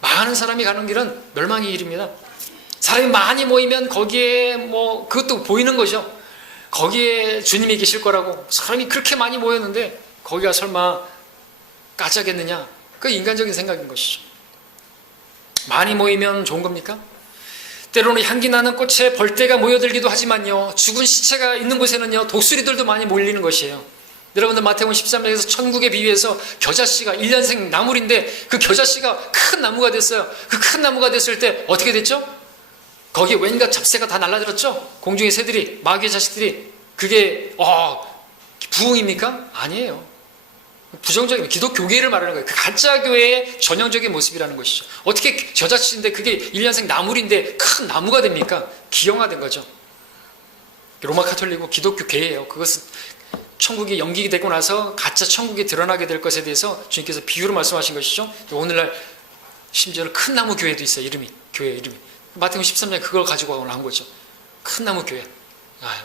많은 사람이 가는 길은 멸망의 길입니다. 사람이 많이 모이면 거기에 그것도 보이는 거죠. 거기에 주님이 계실 거라고. 사람이 그렇게 많이 모였는데 거기가 설마 까짜겠느냐? 그 인간적인 생각인 것이죠. 많이 모이면 좋은 겁니까? 때로는 향기 나는 꽃에 벌떼가 모여들기도 하지만요, 죽은 시체가 있는 곳에는요, 독수리들도 많이 몰리는 것이에요. 여러분들 마태복음 13장에서 천국에 비유해서 겨자씨가 1년생 나물인데 그 겨자씨가 큰 나무가 됐어요. 그 큰 나무가 됐을 때 어떻게 됐죠? 거기에 왠가 잡새가 다 날라들었죠? 공중의 새들이, 마귀의 자식들이. 그게 부흥입니까? 아니에요. 부정적인 기독교계를 말하는 거예요. 그 가짜 교회의 전형적인 모습이라는 것이죠. 어떻게 겨자씨인데 그게 1년생 나물인데 큰 나무가 됩니까? 기형화된 거죠. 로마 카톨릭은 기독교계예요. 그것은 천국이 연기가 되고 나서 가짜 천국이 드러나게 될 것에 대해서 주님께서 비유로 말씀하신 것이죠. 오늘날 심지어는 큰 나무 교회도 있어요. 교회 이름이. 마태복음 13장 그걸 가지고 나온 거죠. 큰 나무 교회.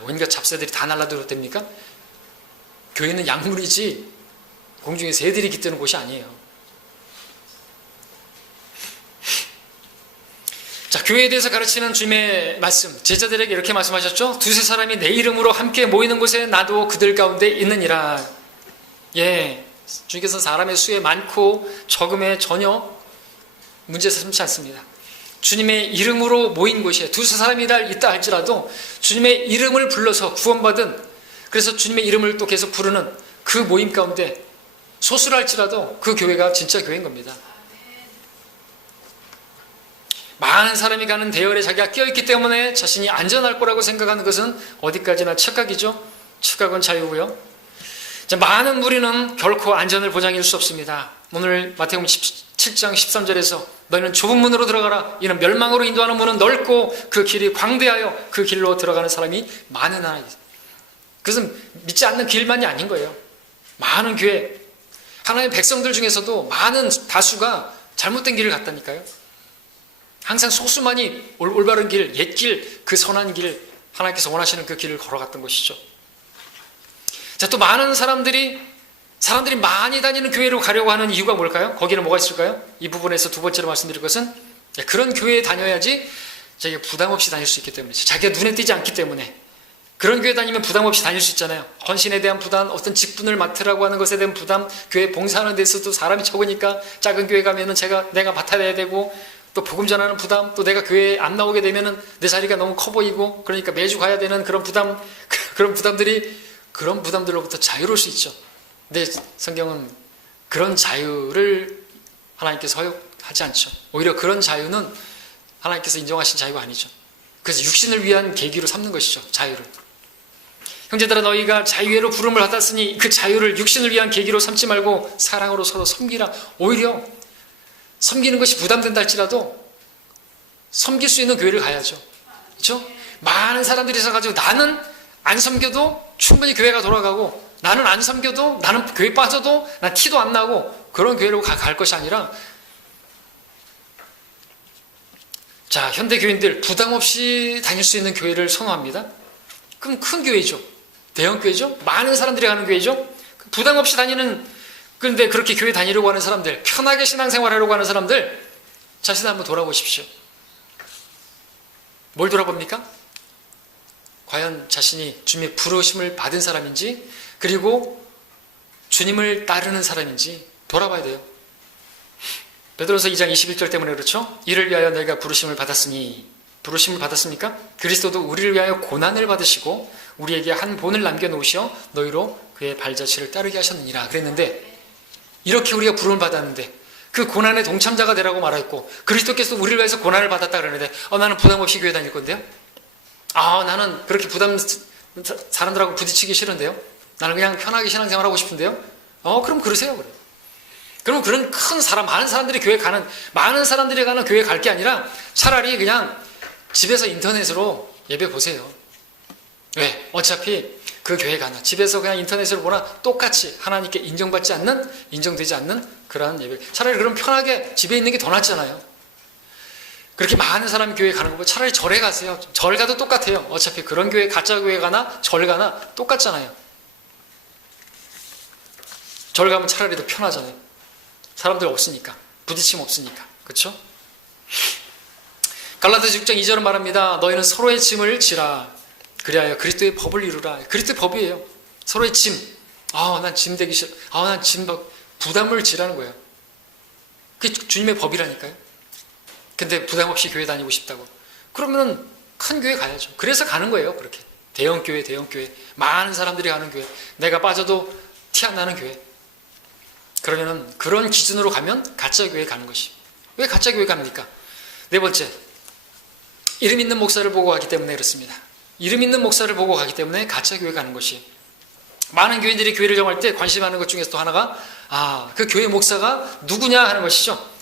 온갖 잡새들이 다 날라들어도 됩니까? 교회는 약물이지 공중에 새들이 깃드는 곳이 아니에요. 자, 교회에 대해서 가르치는 주님의 말씀, 제자들에게 이렇게 말씀하셨죠. 두세 사람이 내 이름으로 함께 모이는 곳에 나도 그들 가운데 있느니라. 주님께서는 사람의 수에 많고 적음에 전혀 문제 삼지 않습니다. 주님의 이름으로 모인 곳이에요. 두세 사람이 있다 할지라도 주님의 이름을 불러서 구원받은, 그래서 주님의 이름을 또 계속 부르는 그 모임 가운데 소수랄지라도 그 교회가 진짜 교회인 겁니다. 많은 사람이 가는 대열에 자기가 끼어있기 때문에 자신이 안전할 거라고 생각하는 것은 어디까지나 착각이죠. 착각은 자유고요. 자, 많은 무리는 결코 안전을 보장할 수 없습니다. 오늘 마태복음 7장 13절에서 너희는 좁은 문으로 들어가라. 이는 멸망으로 인도하는 문은 넓고 그 길이 광대하여 그 길로 들어가는 사람이 많은 하나. 그것은 믿지 않는 길만이 아닌 거예요. 많은 교회, 하나님의 백성들 중에서도 많은 다수가 잘못된 길을 갔다니까요. 항상 소수만이 올바른 길, 옛길, 그 선한 길, 하나님께서 원하시는 그 길을 걸어갔던 것이죠. 자, 또 많은 사람들이 많이 다니는 교회로 가려고 하는 이유가 뭘까요? 거기는 뭐가 있을까요? 이 부분에서 두 번째로 말씀드릴 것은 그런 교회에 다녀야지 자기가 부담 없이 다닐 수 있기 때문이죠. 자기가 눈에 띄지 않기 때문에. 그런 교회 다니면 부담 없이 다닐 수 있잖아요. 헌신에 대한 부담, 어떤 직분을 맡으라고 하는 것에 대한 부담, 교회 봉사하는 데서도 사람이 적으니까 작은 교회 가면은 내가 맡아야 되고, 또 복음 전하는 부담, 또 내가 교회에 안 나오게 되면은 내 자리가 너무 커 보이고, 그러니까 매주 가야 되는 그런 부담, 그런 부담들로부터 자유로울 수 있죠. 근데 성경은 그런 자유를 하나님께서 허용하지 않죠. 오히려 그런 자유는 하나님께서 인정하신 자유가 아니죠. 그래서 육신을 위한 계기로 삼는 것이죠. 자유를. 형제들아, 너희가 자유로 부름을 받았으니 그 자유를 육신을 위한 계기로 삼지 말고 사랑으로 서로 섬기라. 오히려 섬기는 것이 부담된다 할지라도 섬길 수 있는 교회를 가야죠. 그렇죠? 많은 사람들이 있어가지고 나는 안 섬겨도 충분히 교회가 돌아가고, 나는 안 섬겨도, 나는 교회 빠져도 난 티도 안 나고, 그런 교회로 갈 것이 아니라, 자, 현대 교인들 부담 없이 다닐 수 있는 교회를 선호합니다. 그럼 큰 교회죠. 대형 교회죠. 많은 사람들이 가는 교회죠. 부담 없이 다니는, 그런데 그렇게 교회 다니려고 하는 사람들, 편하게 신앙생활하려고 하는 사람들, 자신을 한번 돌아보십시오. 뭘 돌아봅니까? 과연 자신이 주님의 부르심을 받은 사람인지, 그리고 주님을 따르는 사람인지 돌아봐야 돼요. 베드로서 2장 21절 때문에 그렇죠? 이를 위하여 너희가 부르심을 받았으니, 부르심을 받았습니까? 그리스도도 우리를 위하여 고난을 받으시고 우리에게 한 본을 남겨놓으시어 너희로 그의 발자취를 따르게 하셨느니라 그랬는데, 이렇게 우리가 부름을 받았는데 그 고난의 동참자가 되라고 말했고, 그리스도께서 우리를 위해서 고난을 받았다 그러는데 나는 부담 없이 교회 다닐 건데요? 나는 그렇게 사람들하고 부딪히기 싫은데요? 나는 그냥 편하게 신앙생활하고 싶은데요? 그럼 그러세요. 그럼 그런 큰 사람, 많은 사람들이 가는 교회 갈 게 아니라 차라리 그냥 집에서 인터넷으로 예배 보세요. 왜? 어차피 그 교회 가나 집에서 그냥 인터넷으로 보나 똑같이 하나님께 인정되지 않는 그러한 예배. 차라리 그럼 편하게 집에 있는 게 더 낫잖아요. 그렇게 많은 사람이 교회 가는 거보다 차라리 절에 가세요. 절 가도 똑같아요. 어차피 그런 교회, 가짜 교회 가나 절 가나 똑같잖아요. 절 가면 차라리 더 편하잖아요. 사람들 없으니까, 부딪힘 없으니까. 그렇죠? 갈라디아서 6장 2절은 말합니다. 너희는 서로의 짐을 지라. 그리하여 그리스도의 법을 이루라. 그리스도의 법이에요. 서로의 짐. 난 짐 되기 싫어. 난 짐 부담을 지라는 거예요. 그게 주님의 법이라니까요. 근데 부담 없이 교회 다니고 싶다고. 그러면은 큰 교회 가야죠. 그래서 가는 거예요. 그렇게. 대형 교회. 많은 사람들이 가는 교회. 내가 빠져도 티 안 나는 교회. 그러면은 그런 기준으로 가면 가짜 교회에 가는 것이. 왜 가짜 교회 갑니까? 네 번째. 이름 있는 목사를 보고 가기 때문에 그렇습니다. 이름 있는 목사를 보고 가기 때문에 가짜 교회 가는 것이. 많은 교인들이 교회를 정할 때 관심하는 것 중에서 또 하나가 그 교회 목사가 누구냐 하는 것이죠.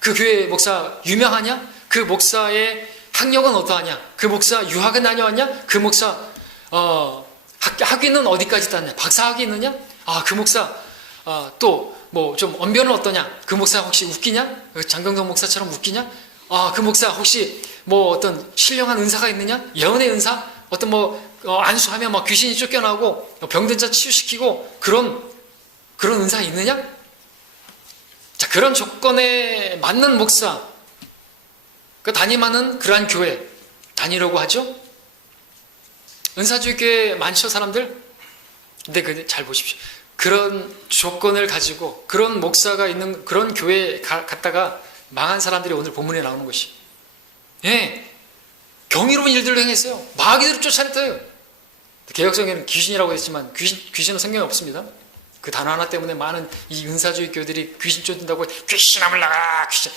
그 교회 목사 유명하냐? 그 목사의 학력은 어떠하냐? 그 목사 유학은 다녀왔냐? 그 목사 학위는 어디까지 땄냐? 박사학위 있느냐? 그 목사 또 뭐 좀 언변은 어떠냐? 그 목사 혹시 웃기냐? 장경동 목사처럼 웃기냐? 그 목사 혹시 뭐 어떤 신령한 은사가 있느냐? 예언의 은사? 어떤 안수하면 막 귀신이 쫓겨나고 병든 자 치유시키고 그런 은사 있느냐? 자, 그런 조건에 맞는 목사, 담임하는 그러한 교회 다니려고 하죠? 은사주의 교회 많죠, 사람들? 근데 잘 보십시오. 그런 조건을 가지고 그런 목사가 있는 그런 교회에 갔다가 망한 사람들이 오늘 본문에 나오는 것이. 경이로운 일들을 행했어요. 마귀들을 쫓아냈어요. 개혁성에는 귀신이라고 했지만 귀신은 성경에 없습니다. 그 단어 하나 때문에 많은 이 은사주의 교회들이 귀신 쫓는다고 귀신아 물러가라 귀신.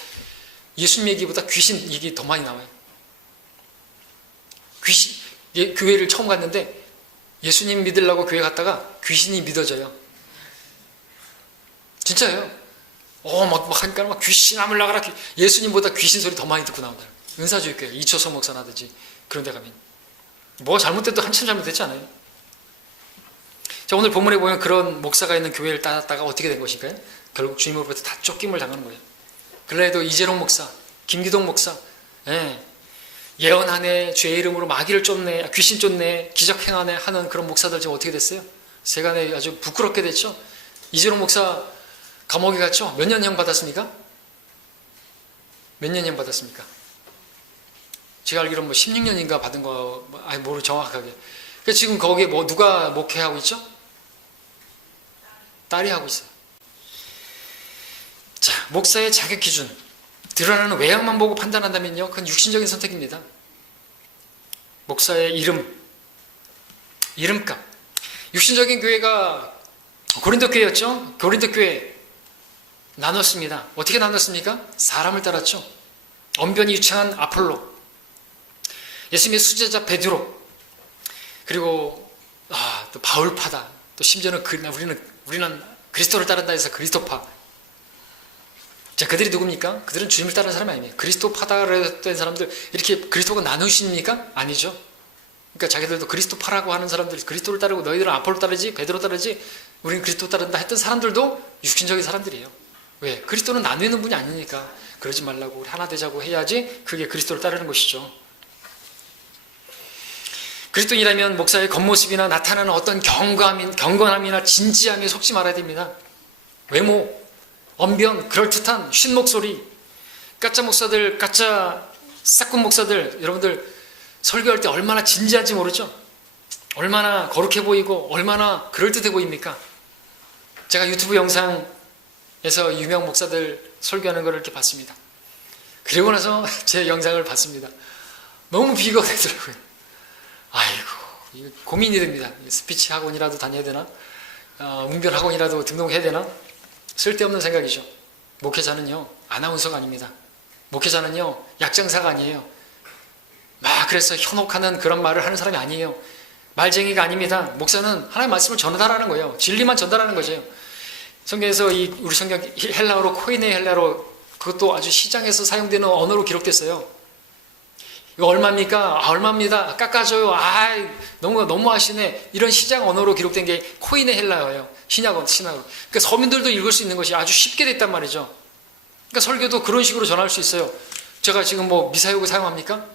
예수님 얘기보다 귀신 얘기 더 많이 나와요. 교회를 처음 갔는데 예수님 믿으려고 교회 갔다가 귀신이 믿어져요. 진짜예요. 막 하니까 막 귀신아 물러가라. 예수님보다 귀신 소리 더 많이 듣고 나온다. 은사주의 교회 이초성 목사라든지 그런 데 가면 뭐가 잘못돼도 한참 잘못됐지 않아요? 자, 오늘 본문에 보면 그런 목사가 있는 교회를 따랐다가 어떻게 된 것인가요? 결국 주님으로부터 다 쫓김을 당하는 거예요. 그래도 이재롱 목사, 김기동 목사, 예언하네, 주의 이름으로 마귀를 쫓네, 귀신 쫓네, 기적 행하네 하는 그런 목사들 지금 어떻게 됐어요? 세간에 아주 부끄럽게 됐죠. 이재롱 목사 감옥에 갔죠. 몇 년 형 받았습니까? 몇 년 형 받았습니까? 제가 알기로는 16년인가 받은 거, 모르 정확하게. 그래서 지금 거기에 누가 목회하고 있죠? 딸이 하고 있어요. 자, 목사의 자격 기준. 드러나는 외양만 보고 판단한다면요, 그건 육신적인 선택입니다. 목사의 이름값. 육신적인 교회가 고린도 교회였죠? 고린도 교회 나눴습니다. 어떻게 나눴습니까? 사람을 따랐죠. 언변이 유창한 아폴로, 예수님의 수제자 베드로, 그리고 또 바울파다. 또 심지어는 우리는 그리스도를 따른다 해서 그리스도파. 자, 그들이 누굽니까? 그들은 주님을 따르는 사람이 아닙니다. 그리스도파다라고 된 사람들, 이렇게 그리스도가 나누십니까? 아니죠. 그러니까 자기들도 그리스도파라고 하는 사람들, 그리스도를 따르고 너희들은 아폴로 따르지, 베드로 따르지, 우리는 그리스도 따른다 했던 사람들도 육신적인 사람들이에요. 왜? 그리스도는 나누는 분이 아니니까. 그러지 말라고, 우리 하나 되자고 해야지 그게 그리스도를 따르는 것이죠. 그리스도인이라면 목사의 겉모습이나 나타나는 어떤 경건함이나 진지함에 속지 말아야 됩니다. 외모, 언변, 그럴듯한 쉰 목소리, 가짜 목사들, 가짜 싹군 목사들, 여러분들 설교할 때 얼마나 진지한지 모르죠? 얼마나 거룩해 보이고 얼마나 그럴듯해 보입니까? 제가 유튜브 영상에서 유명 목사들 설교하는 걸 이렇게 봤습니다. 그리고 나서 제 영상을 봤습니다. 너무 비교가 되더라고요. 아이고, 이거 고민이 됩니다. 스피치 학원이라도 다녀야 되나? 웅변 학원이라도 등록해야 되나? 쓸데없는 생각이죠. 목회자는요, 아나운서가 아닙니다. 목회자는요, 약장사가 아니에요. 막 그래서 현혹하는 그런 말을 하는 사람이 아니에요. 말쟁이가 아닙니다. 목사는 하나님의 말씀을 전달하라는 거예요. 진리만 전달하는 거죠. 성경에서 우리 성경 헬라어로 코이네 헬라로, 그것도 아주 시장에서 사용되는 언어로 기록됐어요. 이거 얼마입니까? 얼마입니다. 깎아줘요. 너무 하시네. 이런 시장 언어로 기록된 게 코이네 헬라어예요. 신약어. 그러니까 서민들도 읽을 수 있는 것이 아주 쉽게 됐단 말이죠. 그러니까 설교도 그런 식으로 전할 수 있어요. 제가 지금 뭐 미사용어 사용합니까?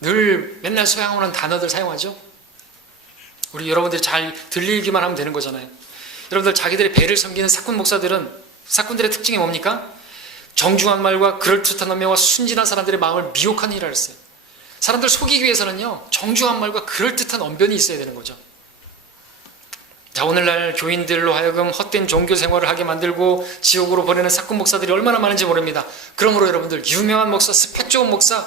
늘 맨날 사용하는 단어들 사용하죠. 우리 여러분들이 잘 들리기만 하면 되는 거잖아요. 여러분들 자기들의 배를 섬기는 사꾼 목사들은, 사꾼들의 특징이 뭡니까? 정중한 말과 그럴듯한 언명과 순진한 사람들의 마음을 미혹하는 일을 했어요. 사람들 속이기 위해서는요, 정중한 말과 그럴듯한 언변이 있어야 되는 거죠. 자, 오늘날 교인들로 하여금 헛된 종교 생활을 하게 만들고 지옥으로 보내는 사꾼 목사들이 얼마나 많은지 모릅니다. 그러므로 여러분들, 유명한 목사, 스펙 좋은 목사,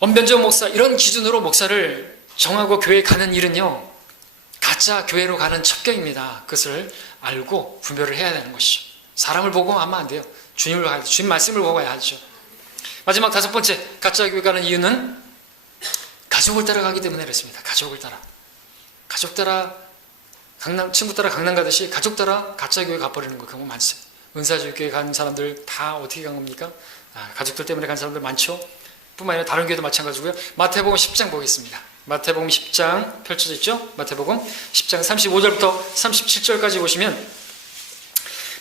언변 좋은 목사, 이런 기준으로 목사를 정하고 교회에 가는 일은요, 가짜 교회로 가는 첩경입니다. 그것을 알고 분별을 해야 되는 것이죠. 사람을 보고 하면 안 돼요. 주님을 가야 돼요. 주님 말씀을 보고 가야 하죠. 마지막 5번째, 가짜 교회 가는 이유는 가족을 따라가기 때문에 그렇습니다. 가족을 따라. 가족 따라 친구 따라 강남 가듯이 가족 따라 가짜 교회 가버리는 경우 많죠. 은사주교회 간 사람들 다 어떻게 간 겁니까? 가족들 때문에 간 사람들 많죠. 뿐만 아니라 다른 교회도 마찬가지고요. 마태복음 10장 보겠습니다. 마태복음 10장 펼쳐져 있죠? 마태복음 10장 35절부터 37절까지 보시면,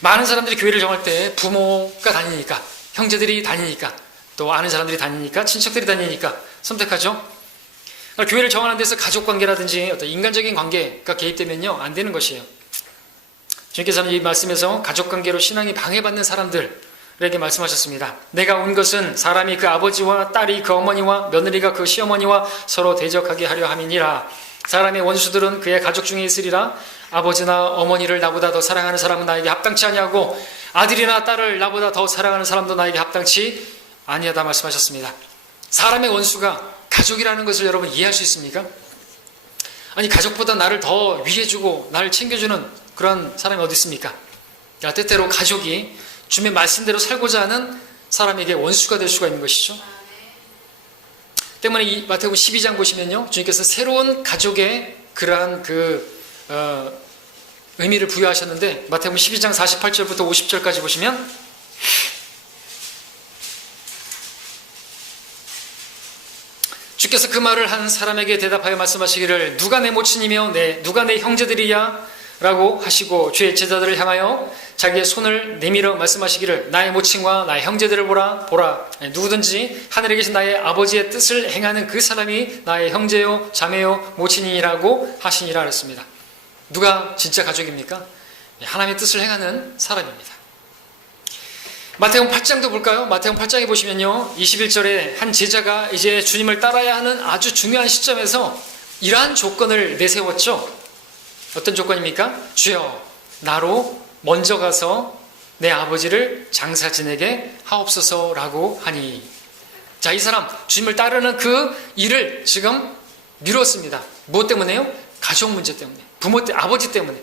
많은 사람들이 교회를 정할 때 부모가 다니니까, 형제들이 다니니까, 또 아는 사람들이 다니니까, 친척들이 다니니까 선택하죠. 교회를 정하는 데서 가족관계라든지 어떤 인간적인 관계가 개입되면요, 안 되는 것이에요. 주님께서는 이 말씀에서 가족관계로 신앙이 방해받는 사람들에게 말씀하셨습니다. 내가 온 것은 사람이 그 아버지와 딸이 그 어머니와 며느리가 그 시어머니와 서로 대적하게 하려 함이니라. 사람의 원수들은 그의 가족 중에 있으리라. 아버지나 어머니를 나보다 더 사랑하는 사람은 나에게 합당치 아니하고, 아들이나 딸을 나보다 더 사랑하는 사람도 나에게 합당치 아니하다 말씀하셨습니다. 사람의 원수가 가족이라는 것을 여러분 이해할 수 있습니까? 아니, 가족보다 나를 더 위해주고 나를 챙겨주는 그런 사람이 어디 있습니까? 때때로 가족이 주님의 말씀대로 살고자 하는 사람에게 원수가 될 수가 있는 것이죠. 때문에 이 마태복음 12장 보시면요, 주님께서 새로운 가족의 그러한 의미를 부여하셨는데, 마태복음 12장 48절부터 50절까지 보시면, 주께서 그 말을 한 사람에게 대답하여 말씀하시기를, 누가 내 모친이며 누가 내 형제들이야? 라고 하시고, 주의 제자들을 향하여 자기의 손을 내밀어 말씀하시기를, 나의 모친과 나의 형제들을 보라. 누구든지 하늘에 계신 나의 아버지의 뜻을 행하는 그 사람이 나의 형제요 자매요 모친이라고 하시니라 그랬습니다. 누가 진짜 가족입니까? 하나님의 뜻을 행하는 사람입니다. 마태복음 8장도 볼까요? 마태복음 8장에 보시면요, 21절에 한 제자가 이제 주님을 따라야 하는 아주 중요한 시점에서 이러한 조건을 내세웠죠. 어떤 조건입니까? 주여, 나로 먼저 가서 내 아버지를 장사 지내게 하옵소서라고 하니. 자, 이 사람 주님을 따르는 그 일을 지금 미뤘습니다. 무엇 때문에요? 가족 문제 때문에, 아버지 때문에.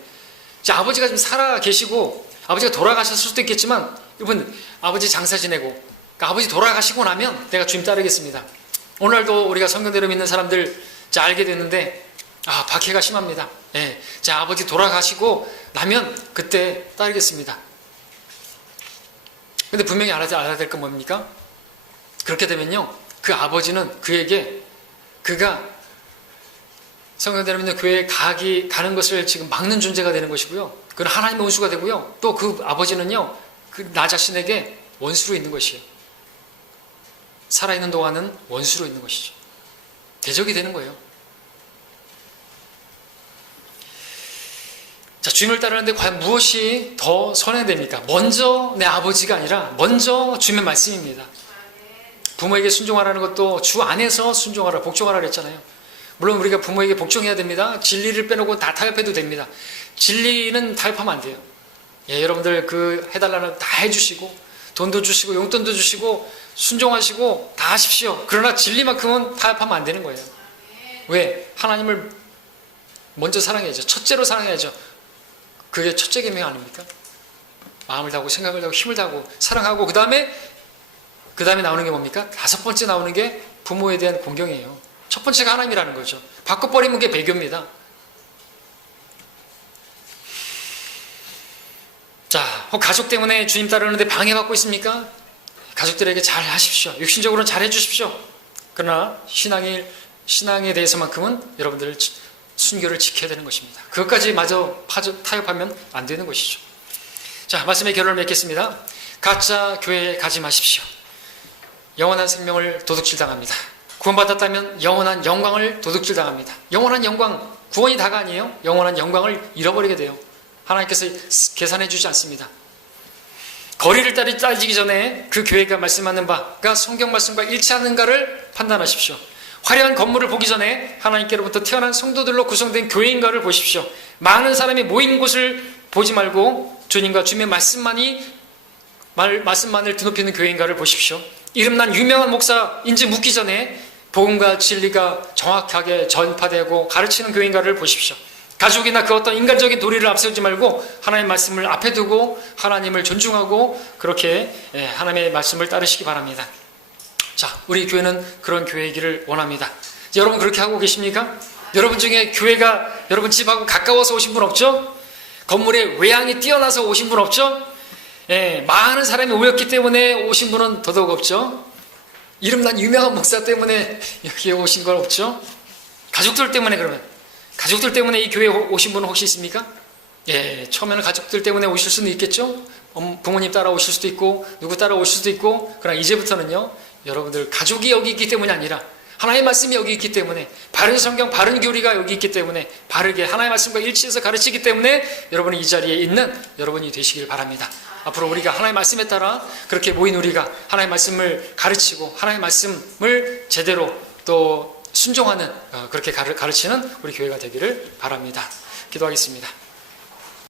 자, 아버지가 지금 살아 계시고 아버지가 돌아가셨을 수도 있겠지만, 여러분, 아버지 장사 지내고, 그러니까 아버지 돌아가시고 나면 내가 주님 따르겠습니다. 오늘도 우리가 성경대로 믿는 사람들 알게 됐는데, 박해가 심합니다. 예. 자, 아버지 돌아가시고 나면 그때 따르겠습니다. 근데 분명히 알아야 될 건 뭡니까? 그렇게 되면요, 그 아버지는 그에게, 그가 성경대로 믿는 교회에 가는 것을 지금 막는 존재가 되는 것이고요, 그건 하나님의 원수가 되고요, 또 그 아버지는요, 나 자신에게 원수로 있는 것이에요. 살아있는 동안은 원수로 있는 것이죠. 대적이 되는 거예요. 자, 주님을 따르는데 과연 무엇이 더 선행됩니까? 먼저 내 아버지가 아니라 먼저 주님의 말씀입니다. 부모에게 순종하라는 것도 주 안에서 순종하라, 복종하라 그랬잖아요. 물론 우리가 부모에게 복종해야 됩니다. 진리를 빼놓고 다 타협해도 됩니다. 진리는 타협하면 안 돼요. 예, 여러분들 그 해달라는 다 해주시고 돈도 주시고 용돈도 주시고 순종하시고 다 하십시오. 그러나 진리만큼은 타협하면 안 되는 거예요. 왜? 하나님을 먼저 사랑해야죠. 첫째로 사랑해야죠. 그게 첫째 계명 아닙니까? 마음을 다하고 생각을 다하고 힘을 다하고 사랑하고 그 다음에 나오는 게 뭡니까? 다섯 번째 나오는 게 부모에 대한 공경이에요. 첫 번째가 하나님이라는 거죠. 바꿔버리면 그게 배교입니다. 자, 가족 때문에 주님 따르는데 방해받고 있습니까? 가족들에게 잘 하십시오. 육신적으로는 잘 해주십시오. 그러나 신앙에 대해서만큼은 여러분들 순교를 지켜야 되는 것입니다. 그것까지 마저 타협하면 안 되는 것이죠. 자, 말씀의 결론을 맺겠습니다. 가짜 교회에 가지 마십시오. 영원한 생명을 도둑질 당합니다. 구원받았다면 영원한 영광을 도둑질 당합니다. 영원한 영광, 구원이 다가 아니에요. 영원한 영광을 잃어버리게 돼요. 하나님께서 계산해 주지 않습니다. 거리를 따지기 전에 그 교회가 말씀하는 바가 성경 말씀과 일치하는가를 판단하십시오. 화려한 건물을 보기 전에 하나님께로부터 태어난 성도들로 구성된 교회인가를 보십시오. 많은 사람이 모인 곳을 보지 말고 주님과 주님의 말씀만을 드높이는 교회인가를 보십시오. 이름난 유명한 목사인지 묻기 전에 복음과 진리가 정확하게 전파되고 가르치는 교회인가를 보십시오. 가족이나 그 어떤 인간적인 도리를 앞세우지 말고 하나님의 말씀을 앞에 두고 하나님을 존중하고 그렇게 하나님의 말씀을 따르시기 바랍니다. 자, 우리 교회는 그런 교회이기를 원합니다. 여러분 그렇게 하고 계십니까? 여러분 중에 교회가 여러분 집하고 가까워서 오신 분 없죠? 건물의 외양이 뛰어나서 오신 분 없죠? 많은 사람이 모였기 때문에 오신 분은 더더욱 없죠? 이름난 유명한 목사 때문에 여기에 오신 건 없죠? 가족들 때문에 그러면 가족들 때문에 이 교회에 오신 분은 혹시 있습니까? 처음에는 가족들 때문에 오실 수는 있겠죠? 부모님 따라 오실 수도 있고 누구 따라 오실 수도 있고 그러나 이제부터는요 여러분들 가족이 여기 있기 때문이 아니라 하나님의 말씀이 여기 있기 때문에 바른 성경, 바른 교리가 여기 있기 때문에 바르게 하나님의 말씀과 일치해서 가르치기 때문에 여러분이 이 자리에 있는 여러분이 되시길 바랍니다. 앞으로 우리가 하나님의 말씀에 따라 그렇게 모인 우리가 하나님의 말씀을 가르치고 하나님의 말씀을 제대로 또 순종하는 그렇게 가르치는 우리 교회가 되기를 바랍니다. 기도하겠습니다.